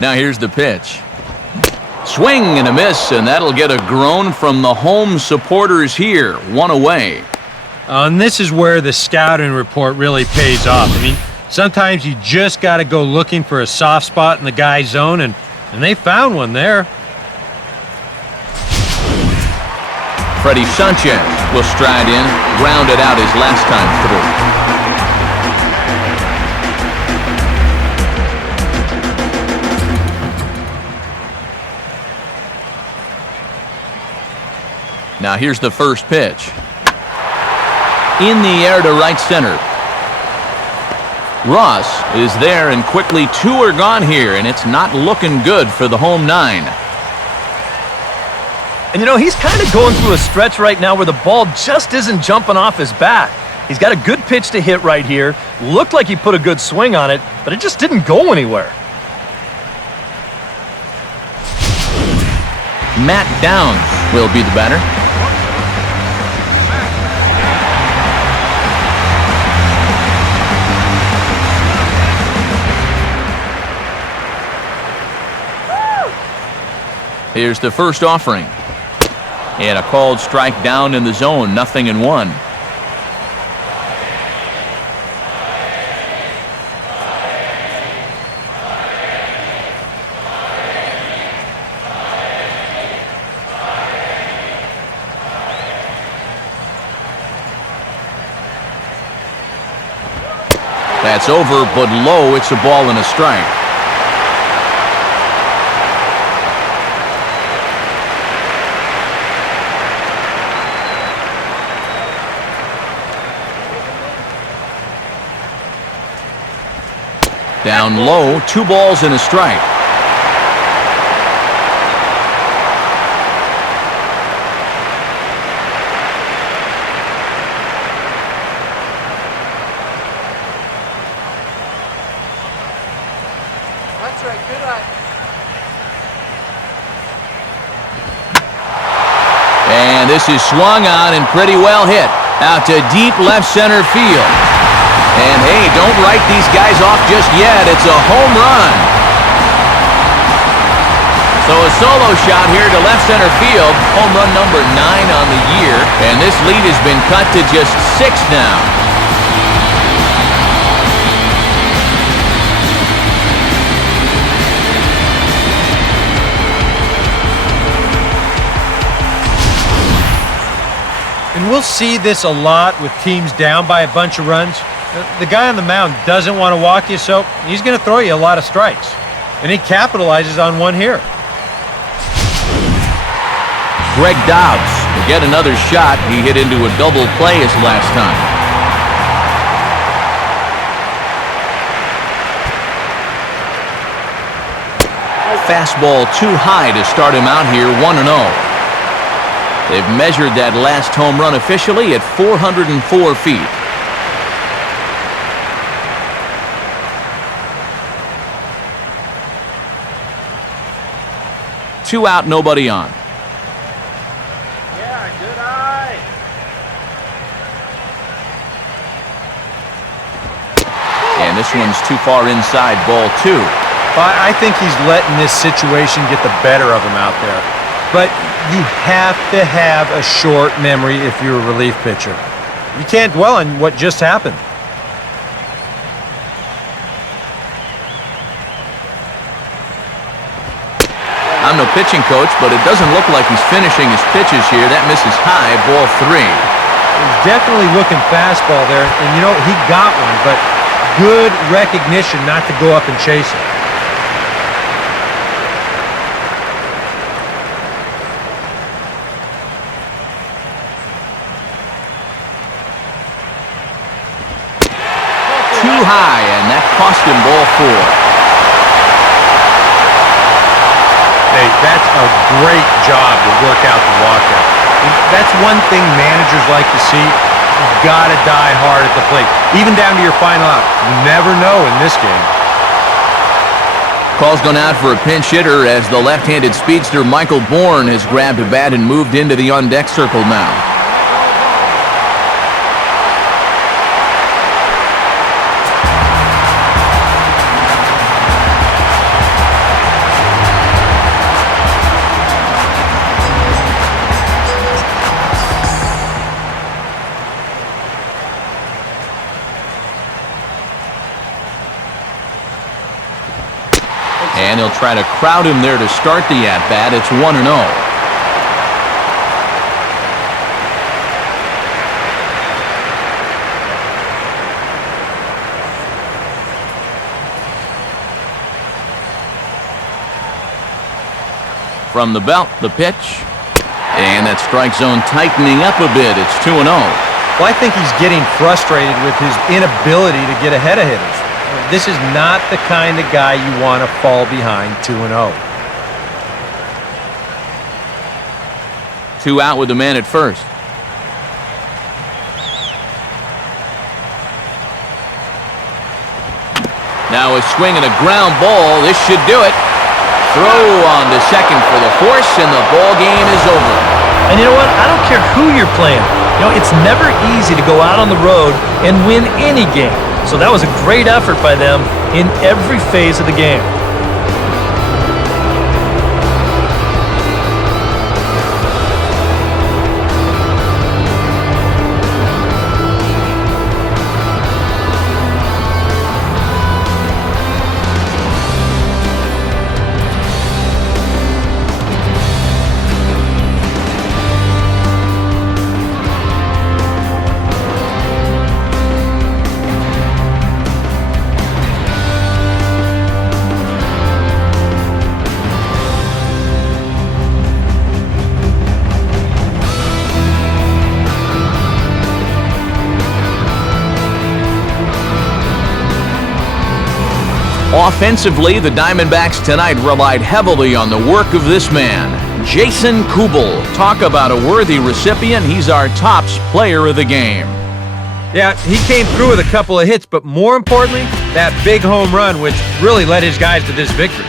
Now here's the pitch. Swing and a miss, and that'll get a groan from the home supporters here. 1 away. And this is where the scouting report really pays off. I mean, sometimes you just got to go looking for a soft spot in the guy's zone, and they found one there. Freddie Sanchez will stride in, grounded out his last time through. Now here's the first pitch. In the air to right center. Ross is there, and quickly 2 are gone here, and it's not looking good for the home 9. And you know, he's kind of going through a stretch right now where the ball just isn't jumping off his bat. He's got a good pitch to hit right here. Looked like he put a good swing on it, but it just didn't go anywhere. Matt Downs will be the batter. Here's the first offering. And a called strike down in the zone, 0-1. That's over, but low. It's a ball and a strike. Down low, 2 balls and a strike. That's right, good eye. And this is swung on and pretty well hit. Out to deep left center field. And hey, don't write these guys off just yet. It's a home run. So a solo shot here to left center field. Home run number 9 on the year. And this lead has been cut to just 6 now. And we'll see this a lot with teams down by a bunch of runs. The guy on the mound doesn't want to walk you, so he's going to throw you a lot of strikes. And he capitalizes on one here. Greg Dobbs will get another shot. He hit into a double play his last time. Fastball too high to start him out here, 1-0. They've measured that last home run officially at 404 feet. Two out, nobody on. Yeah, good eye. And this one's too far inside, ball 2. I think he's letting this situation get the better of him out there. But you have to have a short memory if you're a relief pitcher. You can't dwell on what just happened. I'm no pitching coach, but it doesn't look like he's finishing his pitches here. That misses high, ball 3. He's definitely looking fastball there, and you know, he got one, but good recognition not to go up and chase it. Too high, and that cost him ball 4. Hey, that's a great job to work out the walkout. That's one thing managers like to see. You've got to die hard at the plate, even down to your final out. You never know in this game. Call's gone out for a pinch hitter as the left-handed speedster Michael Bourne has grabbed a bat and moved into the on-deck circle now. And he'll try to crowd him there to start the at-bat. It's 1-0. From the belt, the pitch. And that strike zone tightening up a bit. It's 2-0. Well, I think he's getting frustrated with his inability to get ahead of hitters. This is not the kind of guy you want to fall behind 2-0. 2 out with the man at first. Now a swing and a ground ball. This should do it. Throw on to second for the force, and the ball game is over. And you know what? I don't care who you're playing. You know, it's never easy to go out on the road and win any game. So that was a great effort by them in every phase of the game. Offensively, the Diamondbacks tonight relied heavily on the work of this man, Jason Kubel. Talk about a worthy recipient. He's our tops player of the game. Yeah, he came through with a couple of hits, but more importantly, that big home run, which really led his guys to this victory.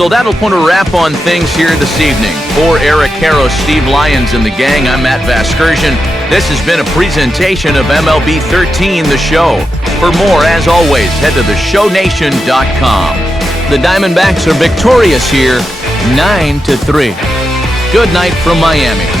So that'll put a wrap on things here this evening. For Eric Harrow, Steve Lyons, and the gang, I'm Matt Vasgersian. This has been a presentation of MLB 13, the show. For more, as always, head to theshownation.com. The Diamondbacks are victorious here, 9-3. Good night from Miami.